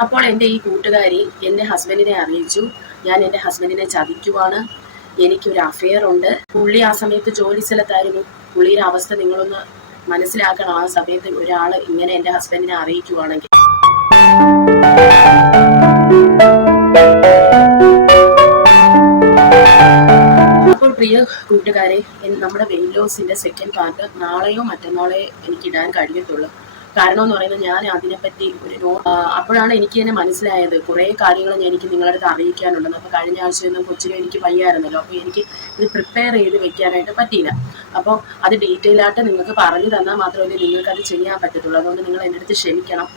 അപ്പോൾ എന്റെ ഈ കൂട്ടുകാരി എന്റെ ഹസ്ബൻഡിനെ അറിയിച്ചു. ഞാൻ എന്റെ ഹസ്ബൻഡിനെ ചതിക്കുവാണ്. എനിക്കൊരു അഫെയർ ഉണ്ട്. പുള്ളി ആ സമയത്ത് ജോലി സ്ഥലത്തായിരുന്നു. പുള്ളിയുടെ അവസ്ഥ നിങ്ങളൊന്ന് മനസ്സിലാക്കണം. ആ സമയത്ത് ഒരാൾ ഇങ്ങനെ എന്റെ ഹസ്ബൻഡിനെ അറിയിക്കുവാണെങ്കിൽ. അപ്പോൾ പ്രിയ കൂട്ടുകാരെ നമ്മുടെ വെയിൻ ലോസിന്റെ സെക്കൻഡ് പാർട്ട് നാളെയോ മറ്റന്നാളെ എനിക്ക് ഇടാൻ കഴിയത്തുള്ളൂ കാരണം എന്ന് പറയുന്നത് ഞാൻ അതിനെപ്പറ്റി ഒരു നോ അപ്പോഴാണ് എനിക്ക് തന്നെ മനസ്സിലായത്. കുറേ കാര്യങ്ങൾ ഞാൻ എനിക്ക് നിങ്ങളുടെ അടുത്ത് അറിയിക്കാനുണ്ടെന്ന് അപ്പോൾ കഴിഞ്ഞ ആഴ്ച ഒന്നും കൊച്ചിനെ എനിക്ക് വയ്യായിരുന്നല്ലോ. അപ്പോൾ എനിക്ക് ഇത് പ്രിപ്പയർ ചെയ്ത് വെക്കാനായിട്ട് പറ്റിയില്ല. അപ്പോൾ അത് ഡീറ്റെയിൽ ആയിട്ട് നിങ്ങൾക്ക് പറഞ്ഞു തന്നാൽ മാത്രമല്ലേ നിങ്ങൾക്ക് അത് ചെയ്യാൻ പറ്റത്തുള്ളൂ. അതുകൊണ്ട് നിങ്ങൾ എന്റെ അടുത്ത് ക്ഷമിക്കണം.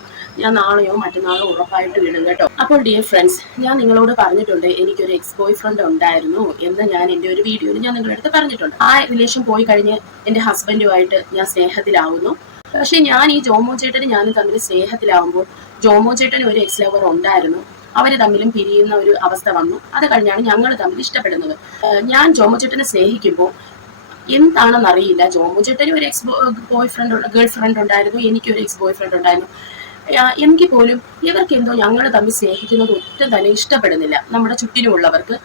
ഞാൻ നാളെയോ മറ്റന്നാളോ ഉറപ്പായിട്ട് വിടും കേട്ടോ. അപ്പോൾ ഡിയർ ഫ്രണ്ട്സ് ഞാൻ നിങ്ങളോട് പറഞ്ഞിട്ടുണ്ട് എനിക്കൊരു എക്സ് ബോയ് ഫ്രണ്ട് ഉണ്ടായിരുന്നു എന്ന് ഞാൻ എന്റെ ഒരു വീഡിയോയിൽ ഞാൻ നിങ്ങളുടെ അടുത്ത് പറഞ്ഞിട്ടുണ്ട്. ആ റിലേഷൻ പോയി കഴിഞ്ഞ് എന്റെ ഹസ്ബൻഡുമായിട്ട് ഞാൻ സ്നേഹത്തിലാവുന്നു. പക്ഷെ ഞാൻ ഈ ജോമോ ചേട്ടന് ഞാനും തമ്മിൽ സ്നേഹത്തിലാവുമ്പോൾ ജോമോ ചേട്ടന് ഒരു എക്സ് ലവർ ഉണ്ടായിരുന്നു. അവർ തമ്മിലും പിരിയുന്ന ഒരു അവസ്ഥ വന്നു. അത് കഴിഞ്ഞാണ് ഞങ്ങൾ തമ്മിൽ ഇഷ്ടപ്പെടുന്നത്. ഞാൻ ജോമോ ചേട്ടനെ സ്നേഹിക്കുമ്പോൾ എന്താണെന്ന് അറിയില്ല. ജോമോ ചേട്ടന് ഒരു ex boyfriend girlfriend ഉണ്ടായിരുന്നു. എനിക്കൊരു എക്സ് ബോയ് ഫ്രണ്ട് ഉണ്ടായിരുന്നു. എനിക്ക് പോലും ഇവർക്ക് എന്തോ ഞങ്ങൾ തമ്മിൽ സ്നേഹിക്കുന്നത് ഒട്ടും തന്നെ ഇഷ്ടപ്പെടുന്നില്ല. നമ്മുടെ ചുറ്റിനുമുള്ളവർക്ക്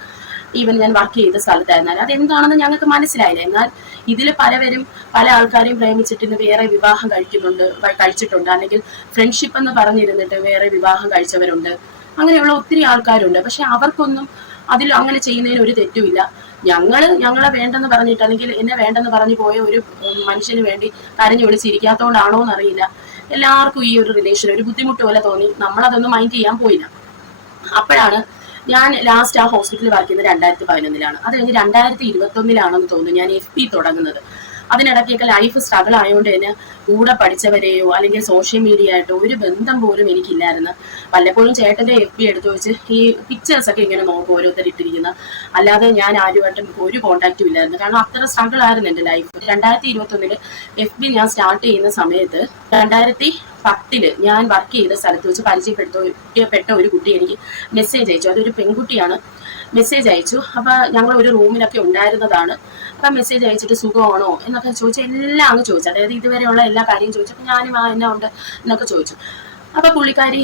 ഈവൻ ഞാൻ വർക്ക് ചെയ്ത സ്ഥലത്തായിരുന്നാലും അതെന്താണെന്ന് ഞങ്ങൾക്ക് മനസ്സിലായില്ല. എന്നാൽ ഇതിൽ പലവരും പല ആൾക്കാരെയും പ്രേമിച്ചിട്ട് വേറെ വിവാഹം കഴിക്കുന്നുണ്ട് കഴിച്ചിട്ടുണ്ട്. അല്ലെങ്കിൽ ഫ്രണ്ട്ഷിപ്പ് എന്ന് പറഞ്ഞിരുന്നിട്ട് വേറെ വിവാഹം കഴിച്ചവരുണ്ട്. അങ്ങനെയുള്ള ഒത്തിരി ആൾക്കാരുണ്ട്. പക്ഷെ അവർക്കൊന്നും അതിൽ അങ്ങനെ ചെയ്യുന്നതിന് ഒരു തെറ്റുമില്ല. ഞങ്ങൾ ഞങ്ങളെ വേണ്ടെന്ന് പറഞ്ഞിട്ട് അല്ലെങ്കിൽ എന്നെ വേണ്ടെന്ന് പറഞ്ഞു പോയ ഒരു മനുഷ്യന് വേണ്ടി കരഞ്ഞു വിളിച്ചിരിക്കാത്തോണ്ടാണോ എന്നറിയില്ല. എല്ലാവർക്കും ഈ ഒരു റിലേഷൻ ഒരു ബുദ്ധിമുട്ട് പോലെ തോന്നി. നമ്മളതൊന്നും മൈൻഡ് ചെയ്യാൻ പോയില്ല. അപ്പോഴാണ് ഞാൻ ലാസ്റ്റ് ആ ഹോസ്പിറ്റലിൽ വർക്ക് ചെയ്യുന്നത് രണ്ടായിരത്തി പതിനൊന്നിലാണ്. അത് കഴിഞ്ഞ് രണ്ടായിരത്തി ഇരുപത്തി ഒന്നിലാണെന്ന് തോന്നുന്നു ഞാൻ എഫ് പി തുടങ്ങുന്നത്. അതിനിടയ്ക്കൊക്കെ ലൈഫ് സ്ട്രഗിൾ ആയതുകൊണ്ട് തന്നെ കൂടെ പഠിച്ചവരെയോ അല്ലെങ്കിൽ സോഷ്യൽ മീഡിയ ആയിട്ടോ ഒരു ബന്ധം പോലും എനിക്കില്ലായിരുന്നു. വല്ലപ്പോഴും ചേട്ടന്റെ എഫ് ബി എടുത്തു വെച്ച് ഈ പിക്ചേഴ്സ് ഒക്കെ ഇങ്ങനെ നോക്കും ഓരോരുത്തർ ഇട്ടിരിക്കുന്ന. അല്ലാതെ ഞാൻ ആരുമായിട്ടും ഒരു കോണ്ടാക്റ്റും ഇല്ലായിരുന്നു. കാരണം അത്ര സ്ട്രഗിൾ ആയിരുന്നു എന്റെ ലൈഫ് രണ്ടായിരത്തി ഇരുപത്തി ഒന്നിൽ എഫ് ബി ഞാൻ സ്റ്റാർട്ട് ചെയ്യുന്ന സമയത്ത് രണ്ടായിരത്തി പത്തിൽ ഞാൻ വർക്ക് ചെയ്ത സ്ഥലത്ത് വെച്ച് പരിചയപ്പെടുത്തപ്പെട്ട ഒരു കുട്ടി എനിക്ക് മെസ്സേജ് അയച്ചു. അതൊരു പെൺകുട്ടിയാണ്. മെസ്സേജ് അയച്ചു. അപ്പൊ ഞങ്ങൾ ഒരു റൂമിലൊക്കെ ഉണ്ടായിരുന്നതാണ്. അപ്പൊ മെസ്സേജ് അയച്ചിട്ട് സുഖമാണോ എന്നൊക്കെ ചോദിച്ചു എല്ലാം അങ്ങ് ചോദിച്ചു. അതായത് ഇതുവരെയുള്ള എല്ലാ കാര്യവും ചോദിച്ചു. അപ്പൊ ഞാനും ആ എന്നാ ഉണ്ട് എന്നൊക്കെ ചോദിച്ചു. അപ്പൊ പുള്ളിക്കാരി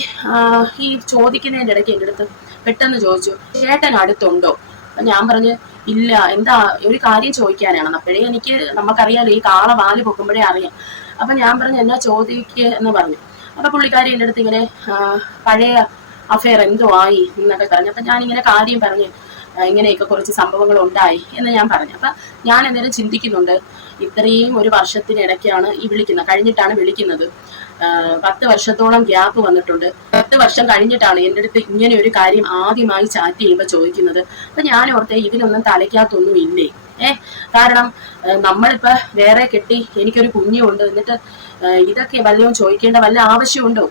ഈ ചോദിക്കുന്നതിന്റെ ഇടയ്ക്ക് എന്റെ അടുത്ത് പെട്ടെന്ന് ചോദിച്ചു ചേട്ടൻ അടുത്തുണ്ടോ? ഞാൻ പറഞ്ഞു ഇല്ല എന്താ ഒരു കാര്യം ചോദിക്കാനാണ്. അപ്പോഴേ എനിക്ക് നമുക്കറിയാലോ ഈ കാള വാൽ പൊക്കുമ്പോഴേ അറിയാം. അപ്പൊ ഞാൻ പറഞ്ഞു എന്നാ ചോദിക്കുക എന്ന് പറഞ്ഞു. അപ്പൊ പുള്ളിക്കാരി എന്റെ അടുത്ത് ഇങ്ങനെ പഴയ അഫെയർ എന്തോ ആയി എന്നൊക്കെ പറഞ്ഞു. അപ്പൊ ഞാൻ ഇങ്ങനെ കാര്യം പറഞ്ഞു ഇങ്ങനെയൊക്കെ കുറച്ച് സംഭവങ്ങൾ ഉണ്ടായി എന്ന് ഞാൻ പറഞ്ഞു. അപ്പൊ ഞാൻ എന്തേലും ചിന്തിക്കുന്നുണ്ട് ഇത്രയും ഒരു വർഷത്തിനിടയ്ക്കാണ് ഈ വിളിക്കുന്നത് കഴിഞ്ഞിട്ടാണ് വിളിക്കുന്നത്. പത്ത് വർഷത്തോളം ഗ്യാപ്പ് വന്നിട്ടുണ്ട്. പത്ത് വർഷം കഴിഞ്ഞിട്ടാണ് എന്റെ അടുത്ത് ഇങ്ങനെ ഒരു കാര്യം ആദ്യമായി ചാറ്റ് ചെയ്യുമ്പോൾ ചോദിക്കുന്നത്. അപ്പൊ ഞാൻ ഓർത്തേ ഇതിനൊന്നും തലയ്ക്കകത്തൊന്നും ഇല്ലേ? ഏ കാരണം നമ്മളിപ്പോൾ നമ്മളിപ്പോ വേറെ കെട്ടി എനിക്കൊരു കുഞ്ഞുണ്ട്. എന്നിട്ട് ഇതൊക്കെ വല്ലതും ചോദിക്കേണ്ട വല്ല ആവശ്യമുണ്ടോ?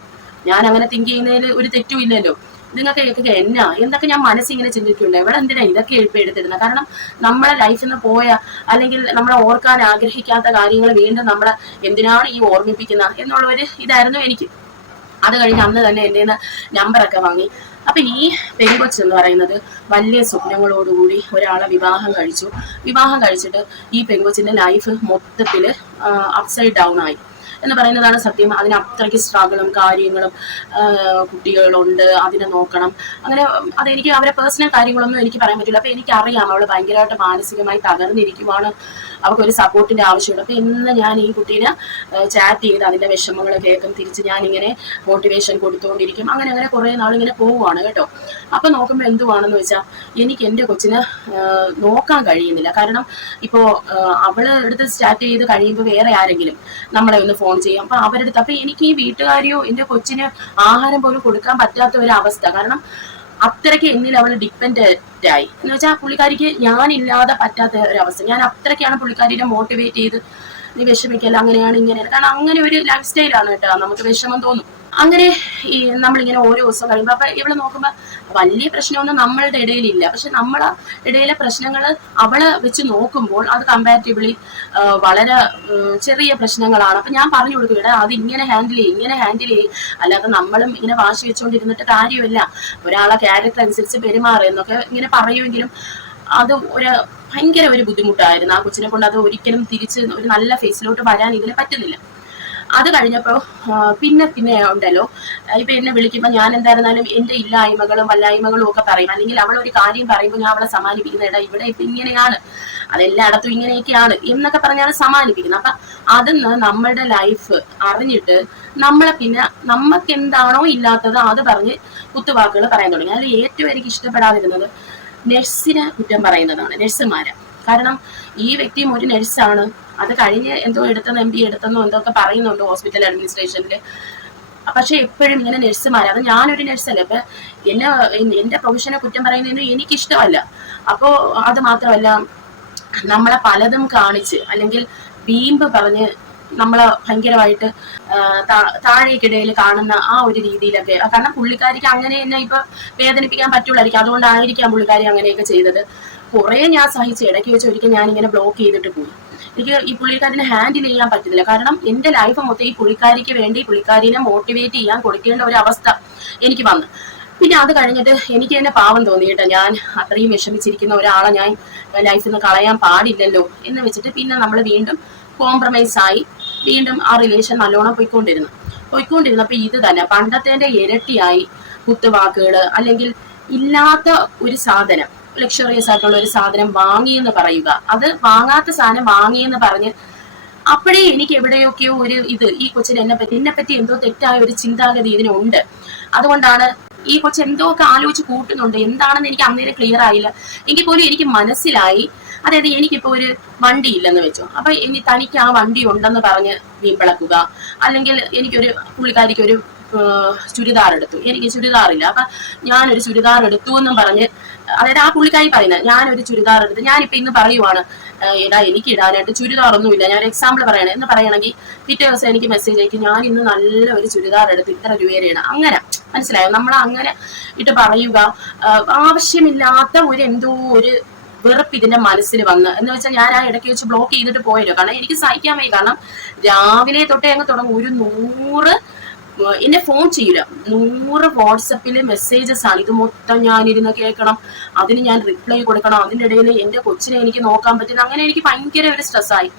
ഞാൻ അങ്ങനെ തിങ്ക് ചെയ്യുന്നതിൽ ഒരു തെറ്റും ഇല്ലല്ലോ. നിങ്ങൾക്ക് ഇതൊക്കെ എന്നാ? എന്നൊക്കെ ഞാൻ മനസ്സിങ്ങനെ ചിന്തിക്കുന്നുണ്ട്. എവിടെ എന്തിനാ ഇതൊക്കെ ഇപ്പൊ എടുത്തിരുന്നത് കാരണം നമ്മളെ ലൈഫിൽ നിന്ന് പോയ അല്ലെങ്കിൽ നമ്മളെ ഓർക്കാൻ ആഗ്രഹിക്കാത്ത കാര്യങ്ങൾ വീണ്ടും നമ്മളെ എന്തിനാണ് ഈ ഓർമ്മിപ്പിക്കുന്ന എന്നുള്ള ഒരു ഇതായിരുന്നു എനിക്ക്. അത് കഴിഞ്ഞ് അന്ന് തന്നെ എന്റെ നമ്പറൊക്കെ വാങ്ങി. അപ്പൊ ഈ പെൺകൊച്ച് എന്ന് പറയുന്നത് വലിയ സ്വപ്നങ്ങളോടുകൂടി ഒരാളെ വിവാഹം കഴിച്ചു. വിവാഹം കഴിച്ചിട്ട് ഈ പെങ്കൊച്ചിന്റെ ലൈഫ് മൊത്തത്തിൽ അപ്സൈഡ് ഡൗൺ ആയി. എന്ന് പറയുന്നതാണ് സത്യം. അതിന് അത്രയ്ക്ക് സ്ട്രഗിളും കാര്യങ്ങളും കുട്ടികളുണ്ട്. അതിനെ നോക്കണം. അങ്ങനെ അതെനിക്ക് അവരെ പേഴ്സണൽ കാര്യങ്ങളൊന്നും എനിക്ക് പറയാൻ പറ്റില്ല. അപ്പം എനിക്കറിയാം അവൾ ഭയങ്കരമായിട്ട് മാനസികമായി തകർന്നിരിക്കുവാണ്. അവൾക്ക് ഒരു സപ്പോർട്ടിന്റെ ആവശ്യമുണ്ട്. അപ്പൊ ഇന്ന് ഞാൻ ഈ കുട്ടീനെ ചാറ്റ് ചെയ്ത് അതിന്റെ വിഷമങ്ങൾ കേൾക്കും. തിരിച്ച് ഞാൻ ഇങ്ങനെ മോട്ടിവേഷൻ കൊടുത്തുകൊണ്ടിരിക്കും അങ്ങനെ അങ്ങനെ കുറെ നാൾ ഇങ്ങനെ പോവുകയാണ് കേട്ടോ. അപ്പൊ നോക്കുമ്പോൾ എന്തുവാണെന്ന് വെച്ചാൽ എനിക്ക് എന്റെ കൊച്ചിനെ നോക്കാൻ കഴിയുന്നില്ല. കാരണം ഇപ്പോ അവൾ എടുത്ത് സ്റ്റാർട്ട് ചെയ്ത് കഴിയുമ്പോൾ വേറെ ആരെങ്കിലും നമ്മളെ ഒന്ന് ഫോൺ ചെയ്യും. അപ്പൊ അവരുടെ അടുത്ത് അപ്പൊ എനിക്ക് ഈ വീട്ടുകാരിയോ എന്റെ കൊച്ചിന് ആഹാരം പോലും കൊടുക്കാൻ പറ്റാത്ത ഒരു അവസ്ഥ. കാരണം അത്രയ്ക്ക് എന്നിൽ അവൾ ഡിപ്പെൻഡന്റ് ആയി. എന്ന് വെച്ചാൽ പുള്ളിക്കാരിക്ക് ഞാനില്ലാതെ പറ്റാത്ത ഒരവസ്ഥ. ഞാൻ അത്രയ്ക്കാണ് പുള്ളിക്കാരിനെ മോട്ടിവേറ്റ് ചെയ്ത് നീ വിഷമിക്കല്ല അങ്ങനെയാണ് ഇങ്ങനെയാണ്. കാരണം അങ്ങനെ ഒരു ലൈഫ് സ്റ്റൈലാണ് കേട്ടോ. നമുക്ക് വിഷമം തോന്നും. അങ്ങനെ ഈ നമ്മളിങ്ങനെ ഓരോ ദിവസം കഴിയുമ്പോൾ അപ്പൊ ഇവൾ നോക്കുമ്പോൾ വലിയ പ്രശ്നമൊന്നും നമ്മളുടെ ഇടയിലില്ല. പക്ഷെ നമ്മളെ ഇടയിലെ പ്രശ്നങ്ങൾ അവളെ വെച്ച് നോക്കുമ്പോൾ അത് കമ്പാരിറ്റീവ്ലി വളരെ ചെറിയ പ്രശ്നങ്ങളാണ്. അപ്പൊ ഞാൻ പറഞ്ഞു കൊടുക്കും ഇവിടെ അത് ഇങ്ങനെ ഹാൻഡിൽ ചെയ്യും ഇങ്ങനെ ഹാൻഡിൽ ചെയ്യും. അല്ലാതെ നമ്മളും ഇങ്ങനെ വാശി വെച്ചുകൊണ്ടിരുന്നിട്ട് കാര്യമില്ല. ഒരാളെ ക്യാരക്ടർ അനുസരിച്ച് പെരുമാറുക എന്നൊക്കെ ഇങ്ങനെ പറയുമെങ്കിലും അത് ഒരു ഭയങ്കര ഒരു ബുദ്ധിമുട്ടായിരുന്നു. ആ കൊച്ചിനെ കൊണ്ട് അത് ഒരിക്കലും തിരിച്ച് ഒരു നല്ല ഫേസിലോട്ട് വരാൻ ഇതിന് പറ്റുന്നില്ല. അത് കഴിഞ്ഞപ്പോൾ പിന്നെ പിന്നെ ഉണ്ടല്ലോ. ഇപ്പൊ എന്നെ വിളിക്കുമ്പോൾ ഞാൻ എന്തായിരുന്നാലും എന്റെ ഇല്ലായ്മകളും വല്ലായ്മകളും ഒക്കെ പറയും. അല്ലെങ്കിൽ അവൾ ഒരു കാര്യം പറയുമ്പോൾ ഞാൻ അവളെ സമാനിപ്പിക്കുന്ന ഇട ഇവിടെ ഇപ്പൊ ഇങ്ങനെയാണ്. അതെല്ലായിടത്തും ഇങ്ങനെയൊക്കെയാണ് എന്നൊക്കെ പറഞ്ഞാണ് സമാനിപ്പിക്കുന്നത് അപ്പൊ അതിന്ന് നമ്മളുടെ ലൈഫ് അറിഞ്ഞിട്ട് നമ്മളെ പിന്നെ നമ്മക്ക് എന്താണോ ഇല്ലാത്തത് അത് പറഞ്ഞ് കുത്തുവാക്കുകൾ പറയാൻ തുടങ്ങി. അതിൽ ഏറ്റവും എനിക്ക് ഇഷ്ടപ്പെടാതിരുന്നത് നഴ്സിനെ കുറ്റം പറയുന്നതാണ് നഴ്സുമാരെ. കാരണം ഈ വ്യക്തിയും ഒരു നഴ്സാണ്. അത് കഴിഞ്ഞ് എന്തോ എടുത്തെന്ന് എം ഡി എടുത്തെന്നോ എന്തൊക്കെ പറയുന്നുണ്ടോ ഹോസ്പിറ്റൽ അഡ്മിനിസ്ട്രേഷനിൽ പക്ഷെ എപ്പോഴും ഇങ്ങനെ നഴ്സുമാർ അത് ഞാനൊരു നഴ്സല്ലേ. അപ്പൊ എന്നെ എന്റെ പ്രൊഫഷനെ കുറ്റം പറയുന്നതിന് എനിക്കിഷ്ടമല്ല. അപ്പോ അത് മാത്രമല്ല നമ്മളെ പലതും കാണിച്ച് അല്ലെങ്കിൽ വീമ്പ് പറഞ്ഞ് നമ്മളെ ഭയങ്കരമായിട്ട് താഴേക്കിടയിൽ കാണുന്ന ആ ഒരു രീതിയിലൊക്കെ. കാരണം പുള്ളിക്കാരിക്ക് അങ്ങനെ തന്നെ ഇപ്പൊ വേദനിപ്പിക്കാൻ പറ്റുള്ളായിരിക്കും അതുകൊണ്ടായിരിക്കാം പുള്ളിക്കാരി അങ്ങനെയൊക്കെ ചെയ്തത്. കുറെ ഞാൻ സഹിച്ച് ഇടയ്ക്ക് വെച്ച് ഒരിക്കൽ ഞാൻ ഇങ്ങനെ ബ്ലോക്ക് ചെയ്തിട്ട് പോയി. എനിക്ക് ഈ പുള്ളിക്കാരിനെ ഹാൻഡിൽ ചെയ്യാൻ പറ്റുന്നില്ല കാരണം എന്റെ ലൈഫ് മൊത്തം ഈ പുള്ളിക്കാരിക്ക് വേണ്ടി പുള്ളിക്കാരിനെ മോട്ടിവേറ്റ് ചെയ്യാൻ കൊടുക്കേണ്ട ഒരു അവസ്ഥ എനിക്ക് വന്നു. പിന്നെ അത് കഴിഞ്ഞിട്ട് എനിക്ക് തന്നെ പാവം തോന്നിയിട്ട് ഞാൻ അത്രയും വിഷമിച്ചിരിക്കുന്ന ഒരാളെ ഞാൻ ലൈഫിൽ നിന്ന് കളയാൻ പാടില്ലല്ലോ എന്ന് വെച്ചിട്ട് പിന്നെ നമ്മൾ വീണ്ടും കോംപ്രമൈസ് ആയി. വീണ്ടും ആ റിലേഷൻ നല്ലോണം പോയിക്കൊണ്ടിരുന്നു. പോയിക്കൊണ്ടിരുന്നപ്പോൾ ഇത് തന്നെ പണ്ടത്തെ ഇരട്ടിയായി കുത്തുവാക്കുകൾ അല്ലെങ്കിൽ ഇല്ലാത്ത ഒരു സാധനം. ലക്ഷറിയസ് ആയിട്ടുള്ള ഒരു സാധനം വാങ്ങിയെന്ന് പറയുക. അത് വാങ്ങാത്ത സാധനം വാങ്ങിയെന്ന് പറഞ്ഞ് അപ്പോഴേ എനിക്ക് എവിടെയൊക്കെയോ ഒരു ഇത് ഈ കൊച്ചിന് എന്നെ പറ്റി എന്നെ പറ്റി എന്തോ തെറ്റായ ഒരു ചിന്താഗതി ഇതിനുണ്ട്. അതുകൊണ്ടാണ് ഈ കൊച്ചു എന്തോ ഒക്കെ ആലോചിച്ച് കൂട്ടുന്നുണ്ട് എന്താണെന്ന് എനിക്ക് അന്നേരം ക്ലിയർ ആയില്ല. എങ്കിൽ പോലും എനിക്ക് മനസ്സിലായി. അതായത് എനിക്കിപ്പോ ഒരു വണ്ടി ഇല്ലെന്ന് വെച്ചു. അപ്പൊ ഇനി തനിക്ക് ആ വണ്ടി ഉണ്ടെന്ന് പറഞ്ഞ് വീമ്പിളക്കുക അല്ലെങ്കിൽ എനിക്കൊരു പുള്ളിക്കാരിക്ക് ഒരു ചുരിദാർ എടുത്തു എനിക്ക് ചുരിദാറില്ല. അപ്പൊ ഞാനൊരു ചുരിദാർ എടുത്തു എന്നും പറഞ്ഞ് അതായത് ആ പുള്ളിക്കായി പറയുന്നത് ഞാനൊരു ചുരിദാർ എടുത്ത് ഞാനിപ്പോ ഇന്ന് പറയുവാണ് "ഏഹ് എടാ എനിക്ക് ഇടാനായിട്ട് ചുരിദാർ ഒന്നുമില്ല ഞാൻ എക്സാമ്പിൾ പറയണേ. എന്ന് പറയണമെങ്കിൽ പിറ്റേ ദിവസം എനിക്ക് മെസ്സേജ് അയക്കും ഞാൻ ഇന്ന് നല്ല ഒരു ചുരിദാർ എടുത്ത് ഇത്ര രൂപയാണ് അങ്ങനെ മനസ്സിലായോ? നമ്മൾ അങ്ങനെ ഇട്ട് പറയുക ആവശ്യമില്ലാത്ത ഒരു എന്തോ ഒരു വെറുപ്പ് ഇതിന്റെ മനസ്സിൽ വന്ന്. എന്ന് വെച്ചാൽ ഞാൻ ആ ഇടയ്ക്ക് വെച്ച് ബ്ലോക്ക് ചെയ്തിട്ട് പോയല്ലോ. കാരണം എനിക്ക് സഹിക്കാൻ വയ്യ. കാരണം രാവിലെ തൊട്ടേ അങ്ങ് തുടങ്ങും. ഒരു നൂറ് എന്നെ ഫോൺ ചെയ്യില്ല. നൂറ് വാട്സപ്പിൽ മെസ്സേജസ് ആണ്. ഇത് മൊത്തം ഞാനിരുന്ന് കേൾക്കണം. അതിന് ഞാൻ റിപ്ലൈ കൊടുക്കണം. അതിനിടയിൽ എന്റെ കൊച്ചിനെ എനിക്ക് നോക്കാൻ പറ്റുന്ന അങ്ങനെ എനിക്ക് ഭയങ്കര ഒരു സ്ട്രെസ്സായി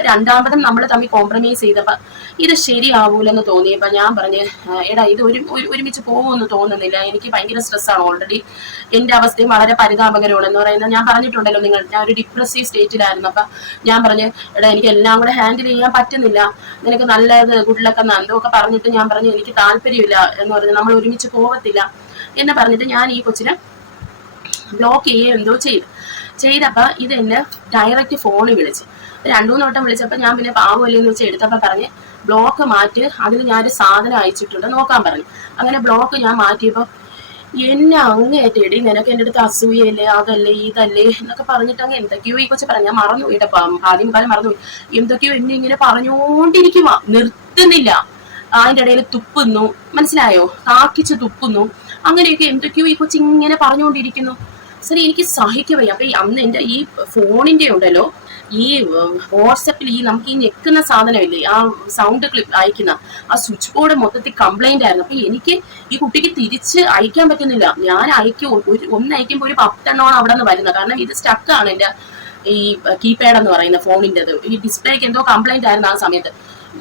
രണ്ടാമതും നമ്മൾ തമ്മിൽ കോംപ്രമൈസ് ചെയ്തപ്പോൾ ഇത് ശരിയാവൂലെന്ന് തോന്നിയപ്പോൾ ഞാൻ പറഞ്ഞ് "ആ, എടാ ഇത് ഒരു ഒരു- ഒരുമിച്ച് പോകുമെന്ന് തോന്നുന്നില്ല. എനിക്ക് ഭയങ്കര സ്ട്രെസ്സാണ് ഓൾറെഡി എന്റെ അവസ്ഥയും വളരെ പരിതാപകരമാണ് എന്ന് പറയുന്നത് ഞാൻ പറഞ്ഞിട്ടുണ്ടല്ലോ നിങ്ങൾ. ഞാൻ ഒരു ഡിപ്രസീവ് സ്റ്റേറ്റിലായിരുന്നു അപ്പം ഞാൻ പറഞ്ഞ് എടാ എനിക്ക് എല്ലാം കൂടെ ഹാൻഡിൽ ചെയ്യാൻ പറ്റുന്നില്ല. നിനക്ക് നല്ലത് ഗുഡ് എന്തൊക്കെ പറഞ്ഞിട്ട് ഞാൻ പറഞ്ഞു എനിക്ക് താല്പര്യമില്ല എന്ന് പറഞ്ഞ് നമ്മൾ ഒരുമിച്ച് പോകത്തില്ല എന്ന് പറഞ്ഞിട്ട് ഞാൻ ഈ കൊച്ചിനെ ബ്ലോക്ക് ചെയ്യുകയോ എന്തോ ചെയ്തു. ചെയ്തപ്പോൾ ഇത് എന്നെ ഡയറക്റ്റ് ഫോണിൽ വിളിച്ച്. രണ്ടു മൂന്ന് വട്ടം വിളിച്ചപ്പോൾ ഞാൻ പിന്നെ പാവമല്ലേ എന്ന് വെച്ച് എടുത്തപ്പോൾ പറഞ്ഞ് ബ്ലോക്ക് മാറ്റി. അതിന് ഞാനൊരു സാധനം അയച്ചിട്ടുണ്ട്. നോക്കാൻ പറഞ്ഞു. അങ്ങനെ ബ്ലോക്ക് ഞാൻ മാറ്റിയപ്പോൾ എന്നെ അങ്ങേറ്റടി നിനക്ക് എന്റെ അടുത്ത് അസൂയല്ലേ അതല്ലേ ഇതല്ലേ എന്നൊക്കെ പറഞ്ഞിട്ട് അങ്ങ് എന്തൊക്കെയോ ഈ കൊച്ചു പറഞ്ഞു. ഞാൻ മറന്നു പോയിട്ടപ്പ ആദ്യം കാലം മറന്നു എന്തൊക്കെയോ എന്നെ ഇങ്ങനെ പറഞ്ഞുകൊണ്ടിരിക്കുക നിർത്തുന്നില്ല. അതിന്റെ ഇടയിൽ തുപ്പുന്നു. മനസ്സിലായോ? കാക്കിച്ച് തുപ്പുന്നു. അങ്ങനെയൊക്കെ എന്തൊക്കെയോ ഈ കൊച്ചു ഇങ്ങനെ പറഞ്ഞുകൊണ്ടിരിക്കുന്നു ശരി എനിക്ക് സഹിക്കുവയ്യ. അപ്പൊ അന്ന് എന്റെ ഈ ഫോണിന്റെ ഉണ്ടല്ലോ ഈ വാട്സപ്പിൽ ഈ നമുക്ക് ഈ ഞെക്കുന്ന സാധനമില്ലേ ആ സൗണ്ട് ക്ലിപ്പ് അയക്കുന്ന ആ സ്വിച്ച് ബോർഡ് മൊത്തത്തിൽ കംപ്ലൈന്റ് ആയിരുന്നു. അപ്പൊ എനിക്ക് ഈ കുട്ടിക്ക് തിരിച്ച് അയക്കാൻ പറ്റുന്നില്ല. ഞാൻ അയക്കും ഒന്ന് അയക്കുമ്പോൾ ഒരു പത്തെണ്ണമാണ് അവിടെ നിന്ന് വരുന്നത്. കാരണം ഇത് സ്റ്റക്കാണ് എന്റെ ഈ കീപാഡ് എന്ന് പറയുന്ന ഫോണിന്റെത്. ഈ ഡിസ്പ്ലേക്ക് എന്തോ കംപ്ലൈന്റ് ആയിരുന്നു ആ സമയത്ത്.